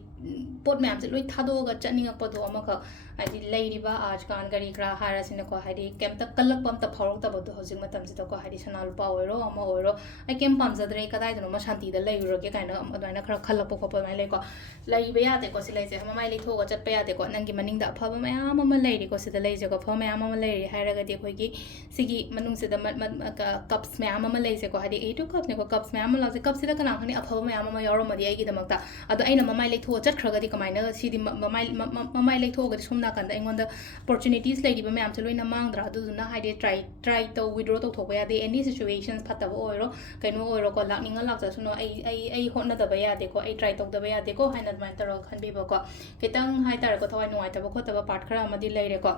pot ma'am se loi thado ga chaning pa do ama ka hadi lai ri ba aaj kan gari kra ꯍꯥꯏꯔꯁꯤꯅꯀꯣ ꯍꯥꯏꯗꯤ ꯀꯩꯝꯇ ꯀꯜꯂꯛꯄ ꯑꯝꯇ ꯐꯥꯎꯔꯛꯇꯕꯗꯣ ꯍꯧꯖꯤꯛ ꯃꯇꯝꯁꯤꯗꯀꯣ ꯍꯥꯏꯗꯤ ꯁꯅꯥ ꯂꯨꯄꯥ ꯑꯣꯏꯔꯣ ꯑꯃ ꯑꯣꯏꯔꯣ ꯑꯩ ꯀꯩꯝ ꯄꯥꯝꯖꯗ꯭ꯔꯦ ꯀꯗꯥꯏꯗꯅꯣꯃ ꯁꯥꯟꯇꯤꯗ ꯂꯩꯔꯨꯔꯒꯦ ꯀꯥꯏꯅ ꯑꯗꯨꯃꯥꯏꯅ ꯈꯔ ꯈꯜꯂꯛꯄ ꯈꯣꯠꯄ ꯑꯗꯨꯃꯥꯏꯅ ꯂꯩꯀꯣ ꯂꯩꯕ ꯌꯥꯗꯦꯀꯣ ꯁꯤ ꯂꯩꯁꯦ ꯃꯃꯥꯏ ꯂꯩꯊꯣꯛꯑꯒ ꯆꯠꯄ ꯌꯥꯗꯦꯀꯣ ꯅꯪꯒꯤ ꯃꯅꯤꯡꯗ ꯑꯐꯕ ꯃꯌꯥꯝ ꯑꯃ ꯂꯩꯔꯤꯀꯣ ꯁꯤꯗ ꯂꯩꯁꯦꯀꯣ ꯑꯐꯕ ꯃꯌꯥꯝ ꯑꯃ ꯂꯩꯔꯤ ꯍꯥꯏꯔꯒꯗꯤ ꯑꯩꯈꯣꯏꯒꯤ ꯁꯤꯒꯤ ꯃꯅꯨꯡꯁꯤꯗ ꯀꯞꯁ ꯃꯌꯥꯝ ꯑꯃ ꯂꯩꯁꯦꯀꯣ ꯍꯥꯏꯗꯤ 8 ꯀꯞꯅꯦꯀꯣ ꯀꯞꯁ ꯃꯌꯥꯝ ꯑꯃ ꯂꯥꯛꯁꯦ ꯀꯞꯁꯤꯗ ꯀꯅꯥ ꯈꯪꯅꯤ ꯑꯐꯕ ꯃꯌꯥꯝ ꯑꯃ ꯌꯥꯎꯔꯝꯃꯗꯤ ꯑꯩꯒꯤꯗꯃꯛꯇ ꯑꯗꯣ ꯑꯩꯅ ꯃꯃꯥꯏ ꯂꯩꯊꯣꯛꯑ ꯆꯠꯈ꯭ꯔꯒꯗꯤ ꯀꯃꯥꯏꯅ ꯁꯤꯗꯤ ꯃꯃꯥꯏ ꯂꯩꯊꯣꯛꯑꯒꯗꯤ ꯁꯣꯝ ꯅꯥꯀꯟꯗ ꯑꯩꯉꯣꯟꯗ ꯑꯣꯄꯣꯔꯆꯨꯅꯤꯇꯤꯁ ꯂꯩꯔꯤꯕ ꯃꯌꯥꯝꯁꯦ ꯂꯣꯏꯅ ꯃꯥꯡꯗ꯭ꯔꯥ ꯑꯗꯨꯗꯨꯅ ꯍꯥꯏꯗꯤ ꯇ꯭ꯔꯥꯏ ꯇꯧ ꯋꯤꯗ꯭ꯔꯣ ꯇꯧꯊꯣꯛꯄ ꯌꯥꯗꯦ ꯑꯦꯅꯤ ꯁꯤꯆꯨꯋꯦꯁꯟꯁ ꯐꯠꯇꯕ ꯑꯣꯏꯔꯣ ꯀꯩꯅꯣ ꯑꯣꯏꯔꯣꯀꯣ ꯂꯥꯛꯅꯤꯡꯉ ꯂꯥꯛꯆꯁꯅꯨ ꯑꯩ ꯍꯣꯠꯅꯗꯕ ꯌꯥꯗꯦꯀꯣ ꯑꯩ ꯇ꯭ꯔꯥꯏ ꯇꯧꯗꯕ ꯌꯥꯗꯦꯀꯣ ꯍꯥꯏꯅ ꯑꯗꯨꯃꯥꯏꯅ ꯇꯧꯔꯒ ꯈꯟꯕꯤꯕꯀꯣ ꯈꯤꯇꯪ ꯍꯥꯏꯇꯥꯔꯦꯀꯣ ꯊꯋꯥꯏ ꯅꯨꯡꯉꯥꯏꯇꯕ ꯈꯣꯠꯇꯕ ꯄꯥꯔꯠ ꯈꯔ ꯑꯃꯗꯤ ꯂꯩꯔꯦꯀꯣ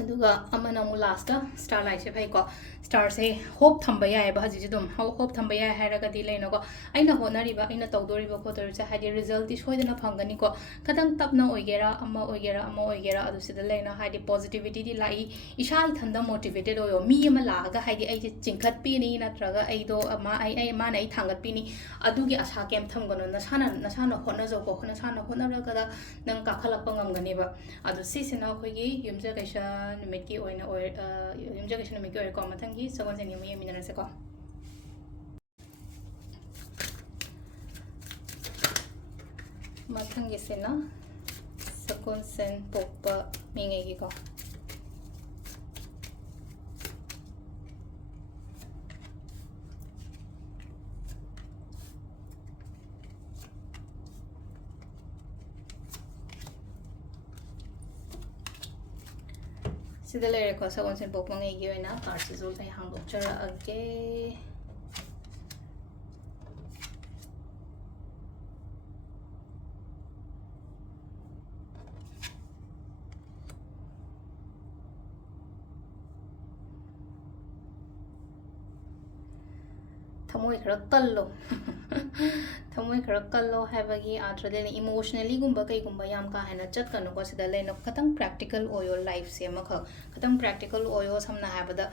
ꯑꯗꯨꯒ ꯑꯃꯅ ꯑꯃꯨꯛ ꯂꯥꯁꯇ ꯁ꯭ꯇꯥꯔ ꯂꯥꯏꯠꯁꯦ ꯐꯩꯀꯣ ꯁ꯭ꯇꯥꯔꯁꯦ ꯍꯣꯞ ꯊꯝꯕ ꯌꯥꯏꯑꯕ ꯍꯧꯖꯤꯛꯁꯦ ꯑꯗꯨꯝ ꯍꯣꯞ ꯊꯝꯕ ꯌꯥꯏ ꯍꯥꯏꯔꯒꯗꯤ ꯂꯩꯅꯀꯣ ꯑꯩꯅ ꯍꯣꯠꯅꯔꯤꯕ ꯑꯩꯅ ꯇꯧꯗꯣꯔꯤꯕ ꯈꯣꯠꯇꯣꯔꯤꯕꯁꯦ ꯍꯥꯏꯗꯤ ꯔꯤꯖꯜꯇꯤ ꯁꯣꯏꯗꯅ ꯐꯪꯒꯅꯤꯀꯣ ꯈꯤꯇꯪ ꯇꯞꯅ ꯑꯣꯏꯒꯦꯔꯥ ꯑꯃ ꯑꯣꯏꯒꯦꯔꯥ ꯑꯗꯨ ꯁꯤꯗ ꯂꯩꯅ ꯍꯥꯏꯗꯤ ꯄꯣꯖꯤꯇꯤꯕꯤꯇꯤꯗꯤ ꯂꯥꯛꯏ ꯏꯁꯥ ꯏꯊꯟꯗ ꯃꯣꯇꯤꯕꯦꯇꯦड ꯑꯣꯏꯌꯣ ꯃꯤ ꯑꯃ ꯂꯥꯛꯑꯒ ꯍꯥꯏꯗꯤ ꯑꯩꯁꯦ ꯆꯤꯡꯈꯠꯄꯤꯅꯤ ꯅꯠꯇ꯭ꯔꯒ ꯑꯩꯗꯣ ꯃꯥꯅ ꯑꯩ ꯊꯥꯡꯒꯠꯄꯤꯅꯤ ꯑꯗꯨꯒꯤ ꯑꯁꯥ ꯀꯩꯝ ꯊꯝꯒꯅꯣ ꯅꯁꯥꯅ ꯍꯣꯠꯅꯖꯧꯀꯣ ꯅꯁꯥꯅ ꯍꯣꯠꯅꯔꯒ ꯅꯪ ꯀꯥꯈꯠꯂꯛꯄ ꯉꯝꯒꯅꯦꯕ ꯑꯗꯣ ꯁꯤꯁꯤꯅ ꯑꯩꯈꯣꯏꯒꯤ ꯌꯨꯝꯖꯀꯩꯁ ꯅꯨꯃꯤꯠꯀꯤ ꯑꯣꯏꯅ ꯌꯨꯝꯖꯀꯩꯁ ꯅꯨꯃꯤꯠꯀꯤ ꯑꯣꯏꯔꯦꯀꯣ ꯃꯊꯪꯒꯤ ꯁꯒꯣꯜꯁꯦꯟꯒꯤ ꯑꯃꯨꯛ ꯌꯦꯡꯃꯤꯟꯅꯔꯁꯦꯀꯣ ꯃꯊꯪꯒꯤꯁꯤꯅ ꯁꯒꯣꯜꯁꯦꯟ ꯄꯣꯛꯄ ꯃꯤꯉꯩꯒꯤꯀꯣ ꯁꯤꯗ ꯂꯩꯔꯦꯀꯣ ꯁꯒꯣꯜꯁꯦꯟ ꯄꯣꯛꯄ ꯉꯩꯒꯤ ꯑꯣꯏꯅ ꯀꯥꯔꯠ ꯁꯤꯖꯨ ꯑꯩ ꯍꯥꯡꯗꯣꯛꯆꯔꯛꯑꯒꯦ ꯊꯃꯣꯏ ꯈꯔ ꯀꯜꯂꯣ ꯊꯃꯣꯏ ꯈꯔ ꯀꯜꯂꯣ ꯍꯥꯏꯕꯒꯤ ꯑꯥꯔꯊꯗ ꯏꯃꯣꯁꯅꯦꯂꯤꯒꯨꯝꯕ ꯀꯩꯒꯨꯝꯕ ꯌꯥꯝ ꯀꯥ ꯍꯦꯟꯅ ꯆꯠꯀꯅꯨꯀꯣ ꯁꯤꯗ ꯂꯩꯅ ꯈꯤꯇꯪ ꯄ꯭ꯔꯦꯛꯇꯤꯀꯦꯜ ꯑꯣꯏꯌꯣ ꯂꯥꯏꯐꯁꯦ ꯑꯃꯈꯛ ꯈꯤꯇꯪ ꯄ꯭ꯔꯦꯛꯇꯤꯀꯦꯜ ꯑꯣꯏꯌꯣ ꯁꯝꯅ ꯍꯥꯏꯔꯕꯗ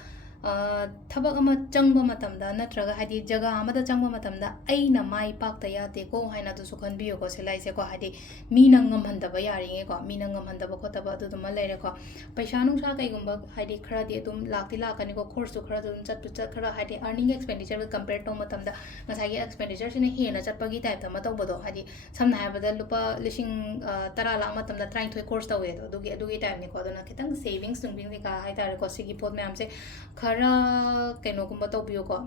ꯊꯕꯛ ꯑꯃ ꯆꯪꯕ ꯃꯇꯝꯗ ꯅꯠꯇ꯭ꯔꯒ ꯍꯥꯏꯗꯤ ꯖꯒꯥ ꯑꯃꯗ ꯆꯪꯕ ꯃꯇꯝꯗ ꯑꯩꯅ ꯃꯥꯏ ꯄꯥꯛꯇ ꯌꯥꯗꯦꯀꯣ ꯍꯥꯏꯅ ꯑꯗꯨꯁꯨ ꯈꯟꯕꯤꯌꯨꯀꯣ ꯁꯤꯂꯥꯏꯁꯦꯀꯣ ꯍꯥꯏꯗꯤ ꯃꯤꯅ ꯉꯝꯍꯟꯗꯕ ꯌꯥꯔꯤꯉꯩꯀꯣ ꯃꯤꯅ ꯉꯝꯍꯟꯗꯕ ꯈꯣꯠꯇꯕ ꯑꯗꯨꯗꯨꯃ ꯂꯩꯔꯦꯀꯣ ꯄꯩꯁꯥ ꯅꯨꯡꯁꯥ ꯀꯩꯒꯨꯝꯕ ꯍꯥꯏꯗꯤ ꯈꯔꯗꯤ ꯑꯗꯨꯝ ꯂꯥꯛꯇꯤ ꯂꯥꯛꯀꯅꯤꯀꯣ ꯈꯣꯔꯁꯁꯨ ꯈꯔ ꯑꯗꯨꯝ ꯈꯔ ꯍꯥꯏꯗꯤ ꯑꯔꯅꯤꯡ ꯑꯦꯛꯁꯄꯦꯟꯗꯤꯆꯔꯒ ꯀꯝꯄꯦꯌꯔ ꯇꯧꯕ ꯃꯇꯝꯗ ꯉꯁꯥꯏꯒꯤ ꯑꯦꯛꯁꯄꯦꯟꯗꯤꯆꯔꯁꯤꯅ ꯍꯦꯟꯅ ꯆꯠꯄꯒꯤ ꯇꯥꯏꯞꯇ ꯑꯃ ꯇꯧꯕꯗꯣ ꯍꯥꯏꯗꯤ ꯁꯝꯅ ꯍꯥꯏꯔꯕꯗ ꯂꯨꯄꯥ ꯂꯤꯁꯤꯡ 10 ꯂꯥꯛ ꯃꯇꯝꯗ 13 ꯈꯣꯔꯁ ꯇꯧꯋꯦꯗꯣ ꯑꯗꯨꯒꯤ ꯇꯥꯏꯞꯅꯤꯀꯣ ꯑꯗꯨꯅ ꯈꯤꯇꯪ ꯁꯦꯚꯤꯡꯁ ꯅꯨꯡꯕꯤꯡ ꯀꯩꯀꯥ ꯍꯥꯏꯇꯥꯔꯦꯀꯣ ꯁꯤꯒꯤ ꯄꯣꯠ ꯃꯌꯥꯝꯁꯦ ꯈꯔ ꯀꯩꯅꯣꯒꯨꯝꯕ ꯇꯧꯕꯤꯌꯨꯀꯣ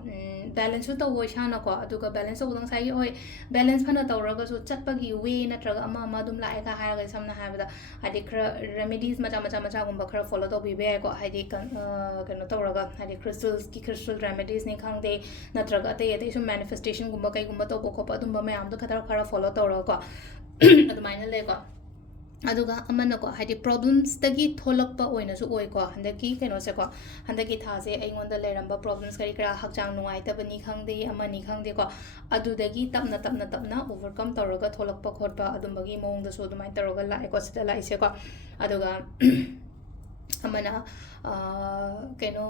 ꯕꯦꯂꯦꯟꯁꯁꯨ ꯇꯧꯋꯣ ꯏꯁꯥꯅꯀꯣ ꯑꯗꯨꯒ ꯕꯦꯂꯦꯟꯁ ꯇꯧꯕꯗ ꯉꯁꯥꯏꯒꯤ ꯍꯣꯏ ꯕꯦꯂꯦꯟꯁ ꯐꯅ ꯇꯧꯔꯒꯁꯨ ꯆꯠꯄꯒꯤ ꯋꯦ ꯅꯠꯇ꯭ꯔꯒ ꯑꯃ ꯑꯗꯨꯝ ꯂꯥꯛꯑꯦꯒ ꯍꯥꯏꯔꯒꯗꯤ ꯁꯝꯅ ꯍꯥꯏꯔꯕꯗ ꯍꯥꯏꯗꯤ ꯈꯔ ꯔꯦꯃꯤꯗꯤꯁ ꯃꯆꯥꯒꯨꯝꯕ ꯈꯔ ꯐꯣꯂꯣ ꯇꯧꯕꯤꯕ ꯌꯥꯏꯀꯣ ꯍꯥꯏꯗꯤ ꯀꯩꯅꯣ ꯇꯧꯔꯒ ꯍꯥꯏꯗꯤ ꯈ꯭ꯔꯤꯁꯇꯜ ꯔꯦꯃꯤꯗꯤꯁꯅꯤ ꯈꯪꯗꯦ ꯅꯠꯇ꯭ꯔꯒ ꯑꯇꯩ ꯁꯨꯝ ꯃꯦꯅꯤꯐꯦꯁꯇꯦꯁꯟꯒꯨꯝꯕ ꯀꯩꯒꯨꯝꯕ ꯇꯧꯕ ꯈꯣꯠꯄ ꯑꯗꯨꯝꯕ ꯃꯌꯥꯝꯗꯣ ꯈꯔ ꯐꯣꯂꯣ ꯇꯧꯔꯒꯀꯣ ꯑꯗꯨꯃꯥꯏꯅ ꯂꯩꯀꯣ ꯑꯗꯨꯒ ꯑꯃꯅꯀꯣ ꯍꯥꯏꯗꯤ ꯄ꯭ꯔꯣꯕ꯭ꯂꯦꯝꯁꯇꯒꯤ ꯊꯣꯛꯂꯛꯄ ꯑꯣꯏꯅꯁꯨ ꯑꯣꯏꯀꯣ ꯍꯟꯗꯛꯀꯤ ꯀꯩꯅꯣꯁꯦꯀꯣ ꯍꯟꯗꯛꯀꯤ ꯊꯥꯁꯦ ꯑꯩꯉꯣꯟꯗ ꯂꯩꯔꯝꯕ ꯄ꯭ꯔꯣꯕ꯭ꯂꯦꯝꯁ ꯀꯔꯤ ꯀꯔꯥ ꯍꯛꯆꯥꯡ ꯅꯨꯡꯉꯥꯏꯇꯕꯅꯤ ꯈꯪꯗꯦ ꯑꯃꯅꯤ ꯈꯪꯗꯦꯀꯣ ꯑꯗꯨꯗꯒꯤ ꯇꯞꯅ ꯑꯣꯚꯔꯀꯝ ꯇꯧꯔꯒ ꯊꯣꯛꯂꯛꯄ ꯈꯣꯠꯄ ꯑꯗꯨꯝꯕꯒꯤ ꯃꯑꯣꯡꯗꯁꯨ ꯑꯗꯨꯃꯥꯏꯅ ꯇꯧꯔꯒ ꯂꯥꯛꯑꯦꯀꯣ ꯁꯤꯗ ꯂꯥꯛꯏꯁꯦꯀꯣ ꯑꯗꯨꯒ ꯑꯃꯅ ꯀꯩꯅꯣ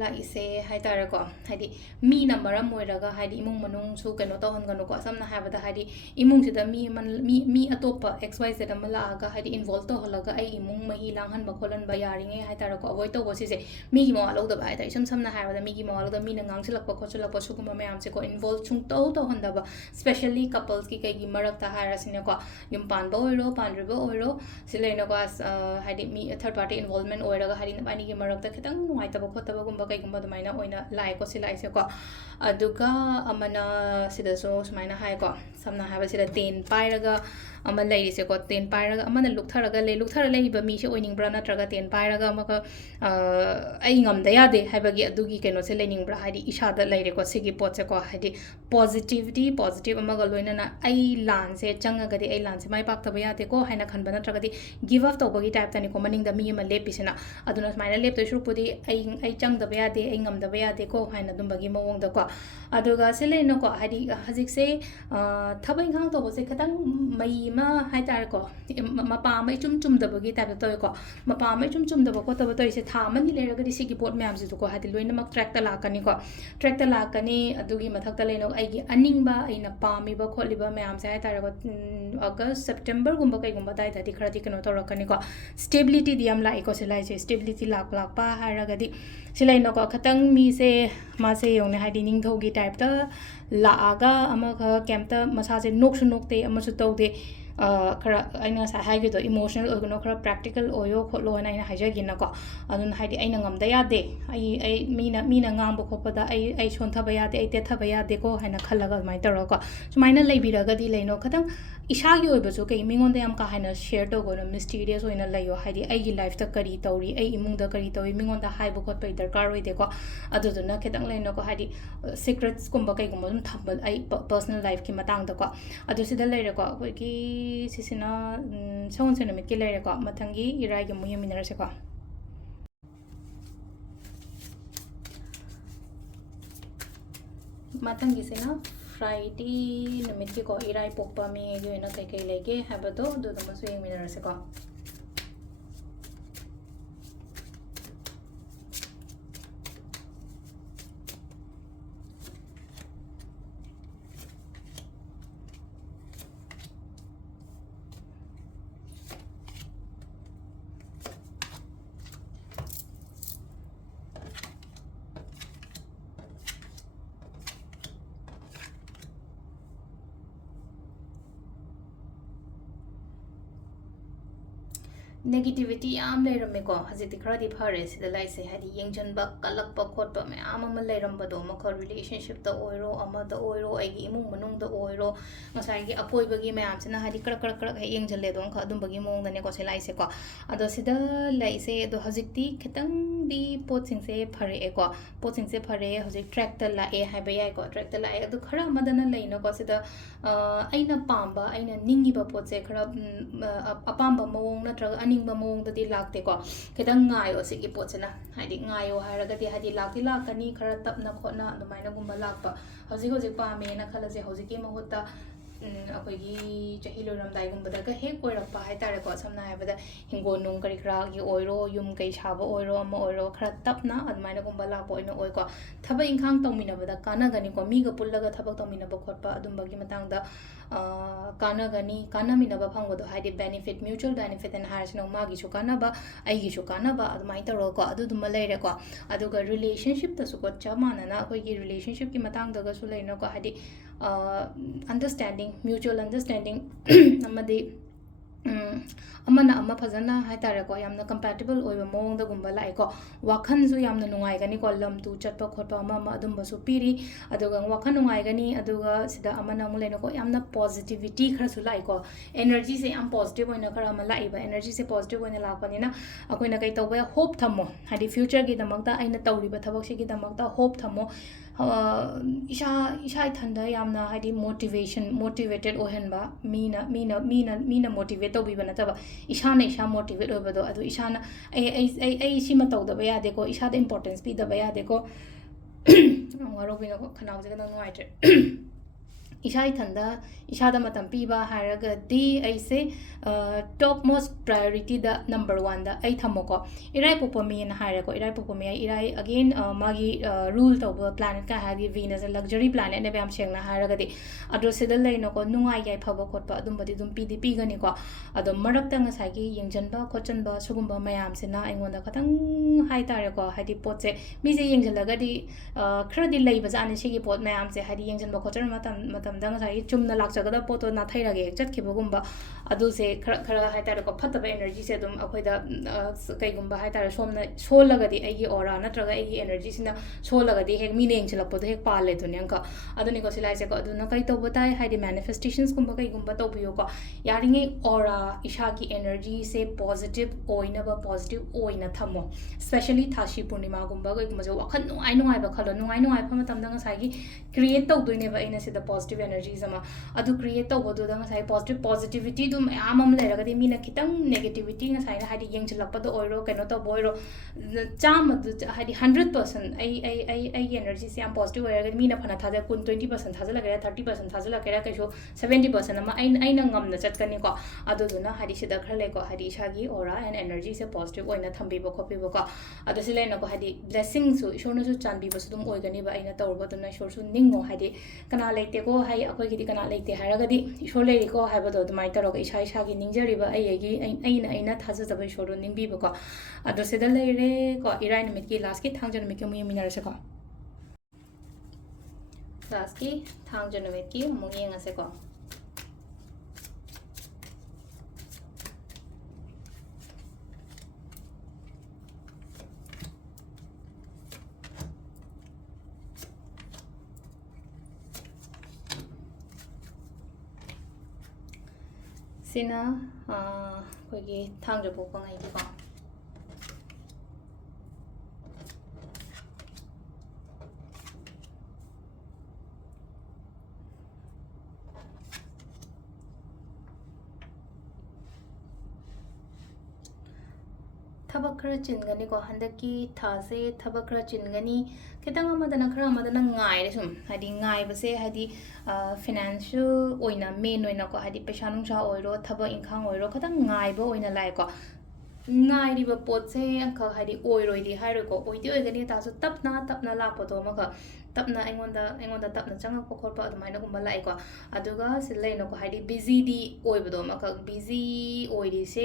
ꯂꯥꯛꯏꯁꯦ ꯍꯥꯏꯇꯥꯔꯦꯀꯣ ꯍꯥꯏꯗꯤ ꯃꯤꯅ ꯃꯔꯝ ꯑꯣꯏꯔꯒ ꯍꯥꯏꯗꯤ ꯏꯃꯨꯡ ꯃꯅꯨꯡꯁꯨ ꯀꯩꯅꯣ ꯇꯧꯍꯟꯒꯅꯨꯀꯣ ꯁꯝꯅ ꯍꯥꯏꯔꯕꯗ ꯍꯥꯏꯗꯤ ꯏꯃꯨꯡꯁꯤꯗ mi ꯑꯇꯣꯞꯄ XYZ ꯑꯃ ꯂꯥꯛꯑꯒ ꯍꯥꯏꯗꯤ ꯏꯟꯚꯣꯜቭ ꯇꯧꯍꯜꯂꯒ ꯑꯩ ꯏꯃꯨꯡ ꯃꯍꯤ ꯂꯥꯡꯍꯟꯕ ꯈꯣꯠꯍꯟꯕ ꯌꯥꯔꯤꯉꯩ ꯍꯥꯏꯇꯥꯔꯦꯀꯣ ꯑꯦꯚꯣꯏꯗ ꯇꯧꯕ ꯁꯤꯁꯦ ꯃꯤꯒꯤ ꯃꯋꯥ ꯂꯧꯗꯕ ꯍꯥꯏꯇꯥꯔꯦ ꯏꯁꯝ ꯁꯝꯅ ꯍꯥꯏꯔꯕꯗ ꯃꯤꯒꯤ ꯃꯋꯥ ꯂꯧꯗꯕ ꯃꯤꯅ ꯉꯥꯡꯁꯤꯜꯂꯛꯄ ꯈꯣꯠꯆꯤꯜꯂꯛꯄ ꯁꯤꯒꯨꯝꯕ ꯃꯌꯥꯝꯁꯦꯀꯣ ꯏꯟꯚꯣꯜቭ ꯁꯨꯡꯇꯧ ꯇꯧꯍꯟꯗꯕ ꯁ꯭ꯄꯦꯁꯦꯜꯂꯤ ꯀꯄꯜꯁꯀꯤ ꯀꯩꯒꯤ ꯃꯔꯛꯇ ꯍꯥꯏꯔꯁꯤꯅꯦꯀꯣ ꯌꯨꯝ ꯄꯥꯟꯕ ꯑꯣꯏꯔꯣ ꯄꯥꯟꯗ꯭ꯔꯤꯕ ꯑꯣꯏꯔꯣ ꯁꯤ ꯂꯩꯅꯀꯣ ꯍꯥꯏꯗꯤ ꯃꯤ ꯊꯔꯗ ꯄꯥꯔꯇꯤ ꯏꯟꯚꯣꯜꯚꯃꯦꯟ ꯑꯣꯏꯔꯒ ꯍꯥꯏꯗꯤ ꯅꯕꯥꯅꯤꯒꯤ ꯃꯔꯛꯇ ꯈꯤꯇꯪ ꯅꯨꯡꯉꯥꯏꯇꯕ ꯈꯣꯠꯇꯕꯒꯨꯝꯕ ꯀꯩꯒꯨꯝꯕ ꯑꯗꯨꯃꯥꯏꯅ ꯑꯣꯏꯅ ꯂꯥꯛꯑꯦꯀꯣ ꯁꯤ ꯂꯥꯛꯏꯁꯦꯀꯣ ꯑꯗꯨꯒ ꯑꯃꯅ ꯁꯤꯗꯁꯨ ꯁꯨꯃꯥꯏꯅ ꯍꯥꯏꯀꯣ ꯁꯝꯅ ꯍꯥꯏꯕꯁꯤꯗ 10 ꯄꯥꯏꯔꯒ ꯑꯃ ꯂꯩꯔꯤꯁꯦꯀꯣ 10 ꯄꯥꯏꯔꯒ ꯑꯃꯅ ꯂꯨꯛꯊꯔ ꯂꯩꯔꯤꯕ ꯃꯤꯁꯦ ꯑꯣꯏꯅꯤꯡꯕ꯭ꯔꯥ ꯅꯠꯇ꯭ꯔꯒ 10 ꯄꯥꯏꯔꯒ ꯑꯃꯒ ꯑꯩ ꯉꯝꯗ ꯌꯥꯗꯦ ꯍꯥꯏꯕꯒꯤ ꯑꯗꯨꯒꯤ ꯀꯩꯅꯣꯁꯦ ꯂꯩꯅꯤꯡꯕ꯭ꯔꯥ ꯍꯥꯏꯗꯤ ꯏꯁꯥꯗ ꯂꯩꯔꯦꯀꯣ ꯁꯤꯒꯤ ꯄꯣꯠꯁꯦꯀꯣ ꯍꯥꯏꯗꯤ ꯄꯣꯖꯤꯇꯤꯚ ꯑꯃꯒ ꯂꯣꯏꯅꯅ ꯑꯩ ꯂꯥꯟꯁꯦ ꯆꯪꯉꯒꯗꯤ ꯑꯩ ꯂꯥꯟꯁꯦ ꯃꯥꯏ ꯄꯥꯛꯇꯕ ꯌꯥꯗꯦꯀꯣ ꯍꯥꯏꯅ ꯈꯟꯕ ꯅꯠꯇ꯭ꯔꯒꯗꯤ ꯒꯤꯚ ꯑꯞ ꯇꯧꯕꯒꯤ ꯇꯥꯏꯞꯇꯅꯤꯀꯣ ꯃꯅꯤꯡꯗ ꯃꯤ ꯑꯃ ꯂꯦꯞꯄꯤꯁꯤꯅ ꯑꯗꯨꯅ ꯁꯨꯃꯥꯏꯅ ꯂꯦꯞꯇꯣꯏ ꯁꯔꯨꯛꯄꯨꯗꯤ ꯑꯩ ꯆꯪꯗꯕ ꯌꯥꯗꯦ ꯑꯩ ꯉꯝꯗꯕ ꯌꯥꯗꯦꯀꯣ ꯍꯥꯏꯅ ꯑꯗꯨꯝꯕꯒꯤ ꯃꯑꯣꯡꯗꯀꯣ ꯑꯗꯨꯒ ꯁꯤ ꯂꯩꯅꯀꯣ ꯍꯥꯏꯗꯤ ꯍꯧꯖꯤꯛꯁꯦ ꯊꯕꯛ ꯏꯪꯈꯥꯡ ꯇꯧꯕꯁꯦ ꯈꯤꯇꯪ ꯃꯩ ma hai tar ko mapa ma chum chum da bagi ta to ko mapa ma chum chum da ko ta to ise tha ma ni le ra ga si gi pot myam si ko ha di loina mak track ta la ka ni ko track ta la ka ni adu gi mathak ta le no ai gi aning ba ai na pa mi ba kholi ba myam sa hai tar ko August September gumba kai gumba dai di khara di kano to ra ka ni ko stability di am la ko se lai se stability lak lak pa ha ra ga di silai no ko khatang mi se ma se yong ne ha di ning tho gi type ta la aga ama kha kemta masa se nok su nok te ama su to de khara aina sa hai gi do emotional organo khara practical oyo kholo na ina haja gi na ko adun hai di aina ngam da ya de ai mina ngam bo khopa da ai son tha ba ya de ai te tha ba ya de ko haina khalaga mai ta ro ko sumaina lei bi ra ga di leino khatang isha gi oi ba so kai mingon de am ka haina share to go no mysterious oina layo hai di ai gi life ta kari tauri ai imung da kari tawi mingon da hai bo khot pai darkar oi de ko adu du na khetang leino ko hai di secrets kumba kai gum dum thambal ai personal life ki matang da ko adu sida leire ko koi ki sisina sawon se namit ki leire ko mathangi irai gi mu yeminara se ko mathangi se na Friday namit ki ko irai pokpa mi gi na kai kai lege habado do do masu yeminara se ko negativity am leiram me ko haziti khara di phare sida lai se hadi yengjan ba kalak pa khot pa me am leiram ba do ma kho relationship da oiro ama da oiro ai gi imung manung da oiro ngasai gi apoi ba gi me am sina hadi krak krak krak he yengjal le don kha adum ba gi mong da ne ko se lai se ko ado sida lai se do haziti khitang di pot sing se phare e ko pot sing se phare hazik track ta la e hai ba yai ko track ta la e adu khara madana lai no ko sida aina pamba aina ningi ba pot se khara apamba mawong na traga aning ba mawong da di lakte ko khitang ngayo se gi pot sena hadi ngayo ha ra ga di hadi lakti lakani khara tap na khona adumai na gumba lakpa hauji hauji pa me na khala se hauji ki mahutta ꯑꯩꯈꯣꯏꯒꯤ ꯆꯍꯤ ꯂꯣꯏꯔꯝꯗꯥꯏꯒꯨꯝꯕꯗꯒ ꯍꯦꯛ ꯑꯣꯏꯔꯛꯄ ꯍꯥꯏꯇꯥꯔꯦꯀꯣ ꯁꯝꯅ ꯍꯥꯏꯔꯕꯗ ꯍꯤꯡꯒꯣꯜ ꯅꯨꯡ ꯀꯔꯤ ꯀꯔꯥꯒꯤ ꯑꯣꯏꯔꯣ ꯌꯨꯝ ꯀꯩ ꯁꯥꯕ ꯑꯣꯏꯔോ ꯑꯃ ꯑꯣꯏꯔꯣ ꯈꯔ ꯇꯞꯅ ꯑꯗꯨꯃꯥꯏꯅꯒꯨꯝꯕ ꯂꯥꯛꯄ ꯑꯣꯏꯅ ꯑꯣꯏꯀꯣ ꯊꯕꯛ ꯏꯪꯈꯥꯡ ꯇꯧꯃꯤꯟꯅꯕꯗ ꯀꯥꯟꯅꯒꯅꯤꯀꯣ ꯃꯤꯒ ꯄꯨꯜꯂꯒ ꯊꯕꯛ ꯇꯧꯃꯤꯟꯅꯕ ꯈꯣꯠꯄ ꯑꯗꯨꯝꯕꯒꯤ ꯃꯇꯥꯡꯗ ꯀꯥꯟꯅꯒꯅꯤ ꯀꯥꯟꯅꯃꯤꯟꯅꯕ ꯐꯪꯕꯗꯣ ꯍꯥꯏꯗꯤ ꯕꯦꯅꯤꯐꯤꯠ ꯃ꯭ꯌꯨꯆꯨꯋꯦꯜ ꯕꯦꯅꯤꯐꯤꯠ ꯑꯅ ꯍꯥꯏꯔꯤꯁꯤꯅ ꯃꯥꯒꯤꯁꯨ ꯀꯥꯟꯅꯕ ꯑꯩꯒꯤꯁꯨ ꯀꯥꯟꯅꯕ ꯑꯗꯨꯃꯥꯏꯅ ꯇꯧꯔꯒꯀꯣ ꯑꯗꯨꯗꯨꯃ ꯂꯩꯔꯦꯀꯣ ꯑꯗꯨꯒ ꯔꯤꯂꯦꯁꯟꯁꯤꯞꯇꯁꯨꯀꯣ ꯆꯞ ꯃꯥꯟꯅꯅ ꯑꯩꯈꯣꯏꯒꯤ ꯔꯤꯂꯦꯁꯟꯁꯤꯞꯀꯤ ꯃꯇꯥꯡꯗꯒꯁꯨ ꯂꯩꯅꯀꯣ ꯍꯥꯏꯗꯤ understanding mutual understanding amadi amana ama phajana hai tare ko yamna compatible oiba mong da gumba lai ko wakhan su yamna nungai gani ko lam tu chatpa khotpa ama adum basu piri aduga wakhan nungai gani aduga sida amana mu lena ko yamna positivity khara su lai ko energy se am positive oina khara ma lai ba energy se positive oina la pa ni na akoina kai tawba hope thamo hadi future gi damakta aina tawri ba thabak se gi damakta hope thamo isha ithanda yamna hadi motivated ohenba mina motivate to bi bana taba isha na isha motivate obado adu isha na ai sima tawda ba yade ko isha da importance bi da ba yade ko ngaro bi no khanaw je ga ngai tre isha ithanda isha da matam pi ba haraga di ai se top most priority da number 1 da ai thamoko irai popomi na hare ko irai popomi irai again magi rule to planet ka hadi venus a luxury planet ne bam sheng na haraga di ado sedal lai no ko nungai gai phaba khotpa adum badi dum pi di pi gani ko ado marak ta ngasai gi yengjan ba khochan ba sugumba mayam se na aingon da khatang hai tare ko hadi pot se mi se yengjalaga di khra di lai ba jani sigi pot mayam se hadi yengjan ba khochan matam da ngasai chumna lakchagada poto na thairage chatkibagumba adu se khara hai tare ko phataba energy se dum akhoida kai gumba hai tare somna solaga di ai aura natraga ai energy sina solaga di hek mi neng chalapod hek pale dunyang ka aduni ko silai se ko aduna kai to botai hai di manifestations gumba kai gumba to biyo ko yaringe aura isha ki energy se positive oina ba positive oina thamo especially thashi purnima gumba ko gumba jo wakhan nungai ba khalo nungai phama tamda ngasai gi create to duine ba ina se the positive energy zama adu create to bodu da ngasai positivity ꯑꯗꯨ ꯃꯌꯥꯝ ꯑꯃ ꯂꯩꯔꯒꯗꯤ ꯃꯤꯅ ꯈꯤꯇꯪ ꯅꯦꯒꯦꯇꯤꯕꯤꯇꯤ ꯉꯁꯥꯏꯅ ꯍꯥꯏꯗꯤ ꯌꯦꯡꯁꯤꯜꯂꯛꯄꯗ ꯑꯣꯏꯔꯣ ꯀꯩꯅꯣ ꯇꯧꯕ ꯑꯣꯏꯔꯣ ꯆꯥꯝꯃꯗꯨ ꯍꯥꯏꯗꯤ 100% ꯑꯩꯒꯤ ꯑꯦꯅꯔꯖꯤꯁꯦ ꯌꯥꯝ ꯄꯣꯖꯤꯇꯤቭ ꯑꯣꯏꯔꯒꯗꯤ ꯃꯤꯅ ꯐꯅ 20% ꯊꯥꯖꯜꯂꯛꯀꯦꯔꯥ 30% ꯊꯥꯖꯜꯂꯛꯀꯦꯔꯥ ꯀꯩꯁꯨ 70% ꯑꯃ ꯑꯩꯅ ꯉꯝꯅ ꯆꯠꯀꯅꯤꯀꯣ ꯑꯗꯨꯗꯨꯅ ꯍꯥꯏꯗꯤ ꯁꯤꯗ ꯈꯔ ꯂꯩꯀꯣ ꯍꯥꯏꯗꯤ ꯏꯁꯥꯒꯤ ꯑꯣꯔꯥ ꯑꯦꯟ ꯑꯦꯅꯔꯖꯤꯁꯦ ꯄꯣꯖꯤꯇꯤቭ ꯑꯣꯏꯅ ꯊꯝꯕꯤꯕ ꯈꯣꯠꯄꯤꯕꯀꯣ ꯑꯗꯣ ꯁꯤ ꯂꯩꯅꯀꯣ ꯍꯥꯏꯗꯤ ꯕ꯭ꯂꯦꯁꯤꯡꯁꯨ ꯏꯁꯣꯔꯅꯁꯨ ꯆꯥꯟꯕꯤꯕꯁꯨ ꯑꯗꯨꯝ ꯑꯣꯏꯒꯅꯤꯕ ꯑꯩꯅ ꯇꯧꯔꯨꯕꯗꯨꯅ ꯏꯁꯣꯔꯁꯨ ꯅꯤꯡꯉꯣ ꯍꯥꯏꯗꯤ ꯀꯅꯥ ꯂꯩꯇꯦꯀꯣ ꯍꯥꯏ ꯑꯩꯈꯣꯏꯒꯤꯗꯤ ꯀꯅꯥ ꯂꯩꯇꯦ ꯍꯥꯏꯔꯒꯗꯤ ꯏꯁꯣꯔ ꯂꯩꯔꯤꯀꯣ ꯍꯥꯏꯕꯗꯣ ꯑꯗꯨꯃꯥꯏꯅ ꯇꯧꯔꯒ ꯏꯁꯥꯒꯤ ꯅꯤꯡꯖꯔꯤꯕ ꯑꯩꯅ ꯊꯥꯖꯖꯕ ꯏꯁꯣꯔꯗꯣ ꯅꯤꯡꯕꯤꯕꯀꯣ ꯑꯗꯣ ꯁꯤꯗ ꯂꯩꯔꯦꯀꯣ ꯏꯔꯥꯏ ꯅꯨꯃꯤꯠꯀꯤ ꯂꯥꯁꯀꯤ ꯊꯥꯡꯖ ꯅꯨꯃꯤꯠꯀꯤ ꯑꯃꯨꯛ ꯌꯦꯡꯃꯤꯟꯅꯔꯁꯦꯀꯣ ꯂꯥꯁꯀꯤ ꯊꯥꯡꯖ ꯅꯨꯃꯤꯠꯀꯤ ꯑꯃꯨꯛ ꯌꯦꯡꯉꯁꯦꯀꯣ ꯁꯤꯅ ꯑꯩꯈꯣꯏꯒꯤ ꯊꯥꯡꯖ ꯄꯣꯛꯄꯉꯩꯒꯤꯀꯣ ꯊꯕꯛ ꯈꯔ ꯆꯤꯟꯒꯅꯤꯀꯣ ꯍꯟꯗꯛꯀꯤ ꯊꯥꯁꯦ ꯊꯕꯛ ꯈꯔ ꯆꯤꯟꯒꯅꯤꯈꯤꯇꯪ ꯑꯃꯗꯅ ꯈꯔ ꯑꯃꯗꯅ ꯉꯥꯏꯔꯦ ꯁꯨꯝ ꯍꯥꯏꯗꯤ ꯉꯥꯏꯕꯁꯦ ꯍꯥꯏꯗꯤ ꯐꯤꯅꯥꯟꯁꯤꯌꯦꯜ ꯑꯣꯏꯅ ꯃꯦꯟ ꯑꯣꯏꯅꯀꯣ ꯍꯥꯏꯗꯤ ꯄꯩꯁꯥ ꯅꯨꯡꯁꯥ ꯑꯣꯏꯔꯣ ꯊꯕꯛ ꯏꯪꯈꯥꯡ ꯑꯣꯏꯔꯣ ꯈꯤꯇꯪ ꯉꯥꯏꯕ ꯑꯣꯏꯅ ꯂꯥꯛꯑꯦꯀꯣ ꯉꯥꯏꯔꯤꯕ ꯄꯣꯠꯁꯦ ꯑꯪꯈꯛ ꯍꯥꯏꯗꯤ ꯑꯣꯏꯔꯣꯏꯗꯤ ꯍꯥꯏꯔꯣꯏꯀꯣ ꯑꯣꯏꯗꯤ ꯑꯣꯏꯒꯅꯤ ꯇꯥꯔꯁꯨ ꯇꯞꯅ ꯂꯥꯛꯄꯗꯣ ꯑꯃꯈꯛ ꯇꯞꯅ ꯑꯩꯉꯣꯟꯗ ꯇꯞꯅ ꯆꯪꯉꯛꯄ ꯈꯣꯠꯄ ꯑꯗꯨꯃꯥꯏꯅꯒꯨꯝꯕ ꯂꯥꯛꯑꯦꯀꯣ ꯑꯗꯨꯒ ꯁꯤꯗ ꯂꯩꯅꯀꯣ ꯍꯥꯏꯗꯤ ꯕꯤꯖꯤꯗꯤ ꯑꯣꯏꯕꯗꯣ ꯑꯃꯈꯛ ꯕꯤꯖꯤ ꯑꯣꯏꯔꯤꯁꯦ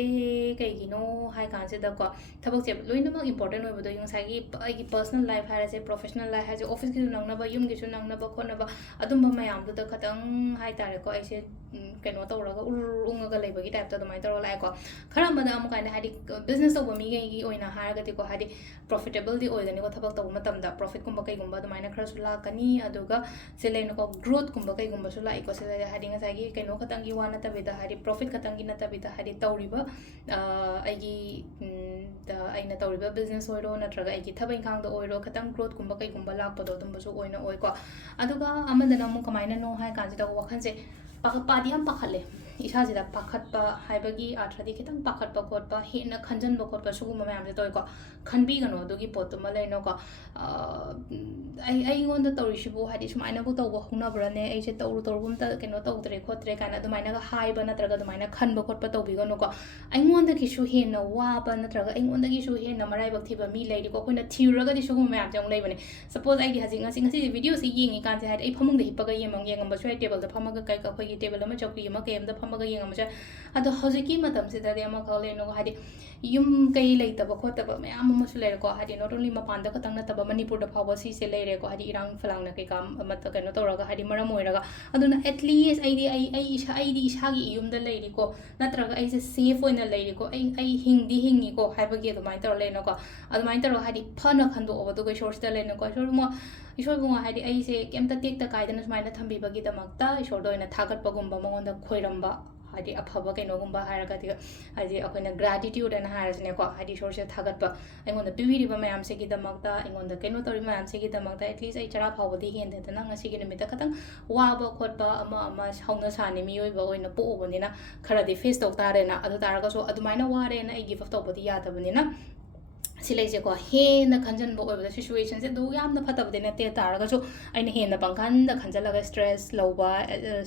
ꯀꯩꯒꯤꯅꯣ ꯍꯥꯏ ꯀꯥꯟꯁꯤꯗꯀꯣ ꯊꯕꯛꯁꯦ ꯂꯣꯏꯅꯃꯛ ꯏꯝꯄꯣꯔꯇꯦꯟ ꯑꯣꯏꯕꯗꯣ ꯉꯁꯥꯏꯒꯤ ꯑꯩꯒꯤ ꯄꯔꯁꯅꯦꯜ ꯂꯥꯏꯐ ꯍꯥꯏꯔꯁꯦ ꯄ꯭ꯔꯣꯐꯦꯁꯅꯦꯜ ꯂꯥꯏꯐ ꯍꯥꯏꯔꯁꯦ ꯑꯣꯐꯤꯁꯀꯤꯁꯨ ꯅꯪꯅꯕ ꯌꯨꯝꯒꯤꯁꯨ ꯅꯪꯅꯕ ꯈꯣꯠꯅꯕ ꯑꯗꯨꯝꯕ ꯃꯌꯥꯝꯗꯨꯗ ꯈꯇꯪ ꯍꯥꯏꯇꯥꯔꯦꯀꯣ ꯑꯩꯁꯦ ꯀꯩꯅꯣ ꯇꯧꯔꯒ ꯎꯪꯉꯒ ꯂꯩꯕꯒꯤ ꯇꯥꯏꯞꯇ ꯑꯗꯨꯃꯥꯏꯅ ꯇꯧꯔꯒ ꯂꯥꯛꯑꯦꯀꯣ ꯈꯔ ꯑꯃꯅ ꯑꯃꯨꯛ ꯀꯥꯏꯅ ꯍꯥꯏꯗꯤ ꯕꯤꯖꯅꯦꯁ ꯇꯧꯕ ꯃꯤꯒꯩꯒꯤ ꯑꯣꯏꯅ ꯍꯥꯏꯔꯒꯗꯤꯀꯣ ꯍꯥꯏꯗꯤ ꯄ꯭ꯔꯣꯐꯤꯇꯦꯕꯜꯗꯤ ꯑꯣꯏꯒꯅꯤꯀꯣ ꯊꯕꯛ ꯇꯧꯕ ꯃꯇꯝꯗ ꯄ꯭ꯔꯣꯐꯤꯠꯀꯨꯝꯕ ꯀꯩꯒꯨꯝꯕ ꯑꯗꯨꯃꯥꯏꯅ ꯈꯔꯁꯨ ꯂꯥꯛꯀꯅꯤ ꯑꯗꯨꯒ ꯁꯤ ꯂꯩꯅꯀꯣ ꯒ꯭ꯔꯣꯠꯀꯨꯝꯕ ꯀꯩꯒꯨꯝꯕꯁꯨ ꯂꯥꯛꯏꯀꯣ ꯁꯤꯗ ꯍꯥꯏꯗꯤ ꯉꯁꯥꯏꯒꯤ ꯀꯩꯅꯣ ꯈꯇꯪꯒꯤ ꯋꯥ ꯅꯠꯇꯕꯤꯗ ꯍꯥꯏꯗꯤ ꯄ꯭ꯔꯣꯐꯤꯠ ꯈꯇꯪꯒꯤ ꯅꯠꯇꯕꯤꯗ ꯍꯥꯏꯗꯤ ꯇꯧꯔꯤꯕ ꯑꯩꯒꯤ ꯑꯩꯅ ꯇꯧꯔꯤꯕ ꯕꯤꯖꯅꯦꯁ ꯑꯣꯏꯔꯣ ꯅꯠꯇ꯭ꯔꯒ ꯑꯩꯒꯤ ꯊꯕꯛ ꯏꯪꯈꯥꯡꯗ ꯑꯣꯏꯔꯣ ꯈꯤꯇꯪ ꯒ꯭ꯔꯣꯠꯀꯨꯝꯕ ꯀꯩꯒꯨꯝꯕ ꯂꯥꯛꯄꯗꯣ ꯑꯗꯨꯝꯕꯁꯨ ꯑꯣꯏꯅ ꯑꯣꯏꯀꯣ ꯑꯗꯨꯒ ꯑꯃꯗꯅ ꯑꯃꯨꯛ ꯀꯃꯥꯏꯅꯅꯣ ꯍꯥꯏ ꯀꯥꯟꯁꯤꯗ ꯋꯥꯈꯜꯁꯦ ꯄꯥꯗꯤ ꯌꯥꯝ ꯄꯥꯈꯠꯂꯦ ꯏꯁꯥꯁꯤꯗ ꯄꯥꯈꯠꯄ ꯍꯥꯏꯕꯒꯤ ꯑꯥꯔꯊꯗꯤ ꯈꯤꯇꯪ ꯄꯥꯈꯠꯄ ꯈꯣꯠꯄ ꯍꯦꯟꯅ ꯈꯟꯖꯟꯕ ꯈꯣꯠꯄ ꯁꯤꯒꯨꯝꯕ ꯃꯌꯥꯝꯁꯦ ꯇꯧꯋꯦꯀꯣ ꯈꯟꯕꯤꯒꯅꯣ ꯑꯗꯨꯒꯤ ꯄꯣꯠꯇꯨꯃ ꯂꯩꯅꯣꯀꯣ ꯑꯩꯉꯣꯟda ꯇꯧꯔꯤꯁꯤꯕꯨ ꯍꯥꯏꯗꯤ ꯁꯨꯃꯥꯏꯅꯕꯨ ꯇꯧꯕ ꯍꯧꯅꯕ꯭ꯔꯅꯦ ꯑꯩꯁꯦ ꯇꯧꯔꯨꯕ ꯑꯝꯇ ꯀꯩꯅꯣ ꯇꯧꯗ꯭ꯔꯦ ꯈꯣꯠꯇ꯭ꯔꯦ ꯀꯥꯏꯅ ꯑꯗꯨꯃꯥꯏꯅꯒ ꯍꯥꯏꯕ ꯅꯠꯇ꯭ꯔꯒ ꯑꯗꯨꯃꯥꯏꯅ ꯈꯟꯕ ꯈꯣꯠꯄ ꯇꯧꯕꯤꯒꯅꯨꯀꯣ ꯑꯩꯉꯣꯟꯗꯒꯤꯁꯨ ꯍꯦꯟꯅ ꯋꯥꯕ ꯅꯠꯇ꯭ꯔꯒ ꯑꯩꯉꯣꯟꯗꯒꯤꯁꯨ ꯍꯦꯟꯅ ꯃꯔꯥꯏꯕꯛ ꯊꯤꯕ ꯃꯤ ꯂꯩꯔꯤꯀꯣ ꯑꯩꯈꯣꯏꯅ ꯊꯤꯔꯨꯔꯒꯗꯤ ꯁꯤꯒꯨꯝꯕ ꯃꯌꯥꯝꯁꯦ ꯑꯃꯨꯛ ꯂꯩꯕꯅꯦ ꯁꯄꯣꯁ ꯑꯩꯗꯤ ꯉꯁꯤꯁꯦ ꯚꯤꯗꯤꯑꯣꯁꯤ ꯌꯦꯡꯉꯤꯀꯥꯟꯁꯦ ꯍꯥꯏꯗꯤ ꯑꯩ ꯐꯃꯨꯡꯗ ꯍꯤꯞꯄꯒ ꯌꯦꯡꯉꯝꯕꯁꯨ ꯌꯥꯏ ꯇꯦꯕꯜꯗ ꯐꯝꯃꯒ ꯑꯩꯈꯣꯏꯒꯤ ꯇꯦꯕꯜ ꯑꯃ ꯆꯧꯀ꯭ꯔꯤ ꯑꯃ ꯀꯩ ꯑꯃꯗ ꯐꯝꯃꯒ ꯌꯦꯡꯉꯝꯕꯁꯨ ꯌꯥꯏ ꯑꯗꯣ ꯍꯧꯖꯤꯛꯀꯤ ꯃꯇꯝꯁꯤꯗꯗꯤ ꯑꯃꯈꯛ ꯂꯩꯅꯣ ꯍꯥꯏꯗꯤ ꯌꯨꯝ ꯀꯩ ꯂꯩꯇꯕ ꯈꯣꯠꯇꯕ ꯃꯌꯥꯝ ꯑꯃꯁꯨ ꯂꯩꯔꯦꯀꯣ ꯍꯥꯏꯗꯤ ꯅꯣꯠ ꯑꯣꯟꯂꯤ ꯃꯄꯥꯟꯗ ꯈꯛꯇꯪ ꯅꯠꯇꯕ ꯃꯅꯤꯄꯨꯔꯗ ꯐꯥꯎꯕ ꯁꯤꯁꯦ ꯂꯩꯔꯦꯀꯣ ꯍꯥꯏꯗꯤ ꯏꯔꯥꯡ ꯐꯂꯥꯡꯅ ꯀꯩꯀꯥ ꯑꯃꯠꯇ ꯀꯩꯅꯣ ꯇꯧꯔꯒ ꯍꯥꯏꯗꯤ ꯃꯔꯝ ꯑꯣꯏꯔꯒ ꯑꯗꯨꯅ ꯑꯦꯠꯂꯤꯁ ꯑꯩꯗꯤ ꯏꯁꯥꯒꯤ ꯌꯨꯝꯗ ꯂꯩꯔꯤꯀꯣ ꯅꯠꯇ꯭ꯔꯒ ꯑꯩꯁꯦ ꯁꯦꯐ ꯑꯣꯏꯅ ꯂꯩꯔꯤꯀꯣ ꯑꯩ ꯍꯤꯡꯉꯤꯀꯣ ꯍꯥꯏꯕꯒꯤ ꯑꯗꯨꯃꯥꯏꯅ ꯇꯧꯔ ꯂꯩꯅꯣꯀꯣ ꯑꯗꯨꯃꯥꯏꯅ ꯇꯧꯔꯒ ꯍꯥꯏꯗꯤ ꯐꯅ ꯈꯟꯗꯣꯛꯑꯣꯕ ꯑꯗꯨꯒ ꯏꯁꯣꯔꯁꯤꯗ ꯂꯩꯅꯣꯀꯣ ꯏꯁꯣꯔꯕꯨꯡꯉꯣ ꯍꯥꯏꯗꯤ ꯑꯩꯁꯦ ꯀꯩꯝꯇ ꯇꯦꯛꯇ ꯀꯥꯏꯗꯅ ꯁꯨꯃꯥꯏꯅ ꯊꯝꯕꯤꯕꯒꯤꯗꯃꯛꯇ ꯏꯁꯣꯔꯗ ꯑꯣꯏꯅ ꯊꯥꯒꯠꯄꯒꯨꯝꯕ ꯃꯉꯣꯟꯗ ꯈꯣꯏꯔꯝꯕ ꯍꯥꯏꯗꯤ ꯑꯐꯕ ꯀꯩꯅꯣꯒꯨꯝꯕ ꯍꯥꯏꯔꯒꯗꯤ ꯍꯥꯏꯗꯤ ꯑꯩꯈꯣꯏꯅ ꯒ꯭ꯔꯥꯇꯤꯇ꯭ꯌꯨꯠ ꯑꯅ ꯍꯥꯏꯔꯁꯤꯅꯦꯀꯣ ꯍꯥꯏꯗꯤ ꯏꯁꯣꯔꯁꯦ ꯊꯥꯒꯠꯄ ꯑꯩꯉꯣꯟꯗ ꯄꯤꯕꯤꯔꯤꯕ ꯃꯌꯥꯝꯁꯤꯒꯤꯗꯃꯛꯇ ꯑꯩꯉꯣꯟꯗ ꯀꯩꯅꯣ ꯇꯧꯔꯤꯕ ꯃꯌꯥꯝꯁꯤꯒꯤꯗꯃꯛꯇ ꯑꯦꯠꯂꯤꯁ ꯑꯩ ꯆꯔꯥ ꯐꯥꯎꯕꯗꯤ ꯍꯦꯟꯗꯦꯗꯅ ꯉꯁꯤꯒꯤ ꯅꯨꯃꯤꯠꯇ ꯈꯇꯪ ꯋꯥꯕ ꯈꯣꯠꯄ ꯑꯃ ꯍꯧꯅ ꯁꯥꯅꯤ ꯃꯤꯑꯣꯏꯕ ꯑꯣꯏꯅ ꯄꯣꯛꯎꯕꯅꯤꯅ ꯈꯔꯗꯤ ꯐꯦꯁ ꯇꯧ ꯇꯥꯔꯦꯅ ꯑꯗꯨ ꯇꯥꯔꯒꯁꯨ ꯑꯗꯨꯃꯥꯏꯅ ꯋꯥꯔꯦꯅ ꯑꯩ ꯒꯤꯞ ꯑꯞ ꯇꯧꯕꯗꯤ ꯌꯥꯗꯕꯅꯤꯅ ꯁꯤ ꯂꯩꯁꯦꯀꯣ ꯍꯦꯟꯅ ꯈꯟꯖꯟꯕ ꯑꯣꯏꯕꯗ ꯁꯤꯆꯨꯋꯦꯁꯟꯁꯦ ꯑꯗꯨ ꯌꯥꯝꯅ ꯐꯠꯇꯕꯗꯤ ꯅꯠꯇꯦ ꯇꯥꯔꯒꯁꯨ ꯑꯩꯅ ꯍꯦꯟꯅ ꯄꯪꯈꯟꯗ ꯈꯟꯖꯜꯂꯒ ꯁ꯭ꯇ꯭ꯔꯦꯁ ꯂꯧꯕ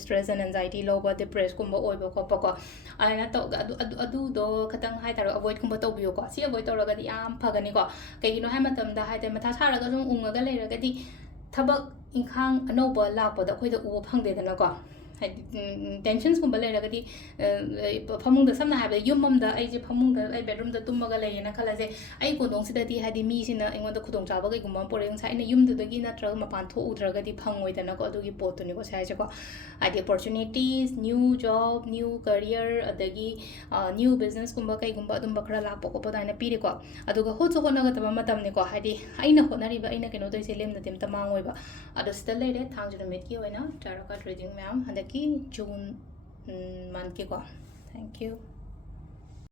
ꯁ꯭ꯇ꯭ꯔꯦꯁ ꯑꯦꯟ ꯑꯦꯟꯖꯥꯏꯇꯤ ꯂꯧꯕ ꯗꯤꯄ꯭ꯔꯦꯁꯀꯨꯝꯕ ꯑꯣꯏꯕ ꯈꯣꯠꯄꯀꯣ ꯑꯗꯨꯃꯥꯏꯅ ꯑꯗꯨꯗꯣ ꯈꯇꯪ ꯍꯥꯏꯇꯥꯔꯦ ꯑꯦꯕꯣꯏꯗꯀꯨꯝꯕ ꯇꯧꯕꯤꯌꯨꯀꯣ ꯁꯤ ꯑꯦꯕꯣꯏꯗ ꯇꯧꯔꯒꯗꯤ ꯌꯥꯝ ꯐꯒꯅꯤꯀꯣ ꯀꯩꯒꯤꯅꯣ ꯍꯥꯏ ꯃꯇꯝꯗ ꯍꯥꯏꯇꯥꯔꯦ ꯃꯊꯥ ꯁꯥꯔꯒ ꯁꯨꯝ ꯎꯡꯉꯒ ꯂꯩꯔꯒꯗꯤ ꯊꯕꯛ ꯏꯪꯈꯥꯡ ꯑꯅꯧꯕ ꯂꯥꯛꯄꯗ ꯑꯩꯈꯣꯏꯗ ꯎꯕ ꯐꯪꯗꯦꯗꯅꯀꯣ ꯍꯥꯏꯗꯤ ꯇꯦꯟꯁꯟꯁꯀꯨꯝꯕ ꯂꯩꯔꯒꯗꯤ ꯐꯃꯨꯡꯗ ꯁꯝꯅ ꯍꯥꯏꯔꯕꯗ ꯌꯨꯝ ꯑꯃꯗ ꯑꯩꯁꯦ ꯐꯃꯨꯡꯗ ꯑꯩ ꯕꯦꯗꯔꯨꯝꯗ ꯇꯨꯝꯃꯒ ꯂꯩꯌꯦꯅ ꯈꯜꯂꯁꯦ ꯑꯩ ꯀꯣꯟꯗꯣꯡꯁꯤꯗꯗꯤ ꯍꯥꯏꯗꯤ ꯃꯤꯁꯤꯅ ꯑꯩꯉꯣꯟꯗ ꯈꯨꯗꯣꯡꯆꯥꯕ ꯀꯩꯒꯨꯝꯕ ꯑꯃ ꯄꯣꯔꯛꯑꯦ ꯉꯁꯥꯏ ꯑꯩꯅ ꯌꯨꯝꯗꯨꯗꯒꯤ ꯅꯠꯇ꯭ꯔꯒ ꯃꯄꯥꯟ ꯊꯣꯛꯎꯗ꯭ꯔꯒꯗꯤ ꯐꯪꯉꯣꯏꯗꯅꯀꯣ ꯑꯗꯨꯒꯤ ꯄꯣꯠꯇꯨꯅꯤꯀꯣ ꯁꯤ ꯍꯥꯏꯁꯦꯀꯣ ꯍꯥꯏꯗꯤ opportunities new job new career ꯑꯗꯒꯤ ꯅ꯭ꯌꯨ ꯕꯤꯖꯅꯦꯁꯀꯨꯝꯕ ꯀꯩꯒꯨꯝꯕ ꯑꯗꯨꯝꯕ ꯈꯔ ꯂꯥꯛꯄ ꯈꯣꯠꯄ ꯑꯗꯨꯃꯥꯏꯅ ꯄꯤꯔꯤꯀꯣ ꯑꯗꯨꯒ ꯍꯣꯠꯁꯨ ꯍꯣꯠꯅꯒꯗꯕ ꯃꯇꯝꯅꯤꯀꯣ ꯍꯥꯏꯗꯤ ꯑꯩꯅ ꯍꯣꯠꯅꯔꯤꯕ ꯑꯩꯅ ꯀꯩꯅꯣ ꯇꯧꯔꯤꯁꯦ ꯂꯦꯝꯅꯗꯤ ꯑꯝꯇ ꯃꯥꯡꯉꯣꯏꯕ ꯑꯗꯣ ꯁꯤꯗ ꯂꯩꯔꯦ ꯊꯥꯡꯖ ꯅꯨꯃꯤꯠꯀꯤ ꯑꯣꯏꯅ ꯇꯥꯔꯣ ꯀꯥꯔꯗ ꯔꯤꯗꯤꯡ ꯃꯌꯥꯝ ꯍꯟꯗꯛꯀꯤ ꯖꯨꯟ ꯃꯟꯊꯀꯤꯀꯣ ꯊꯦꯡꯛ ꯌꯨ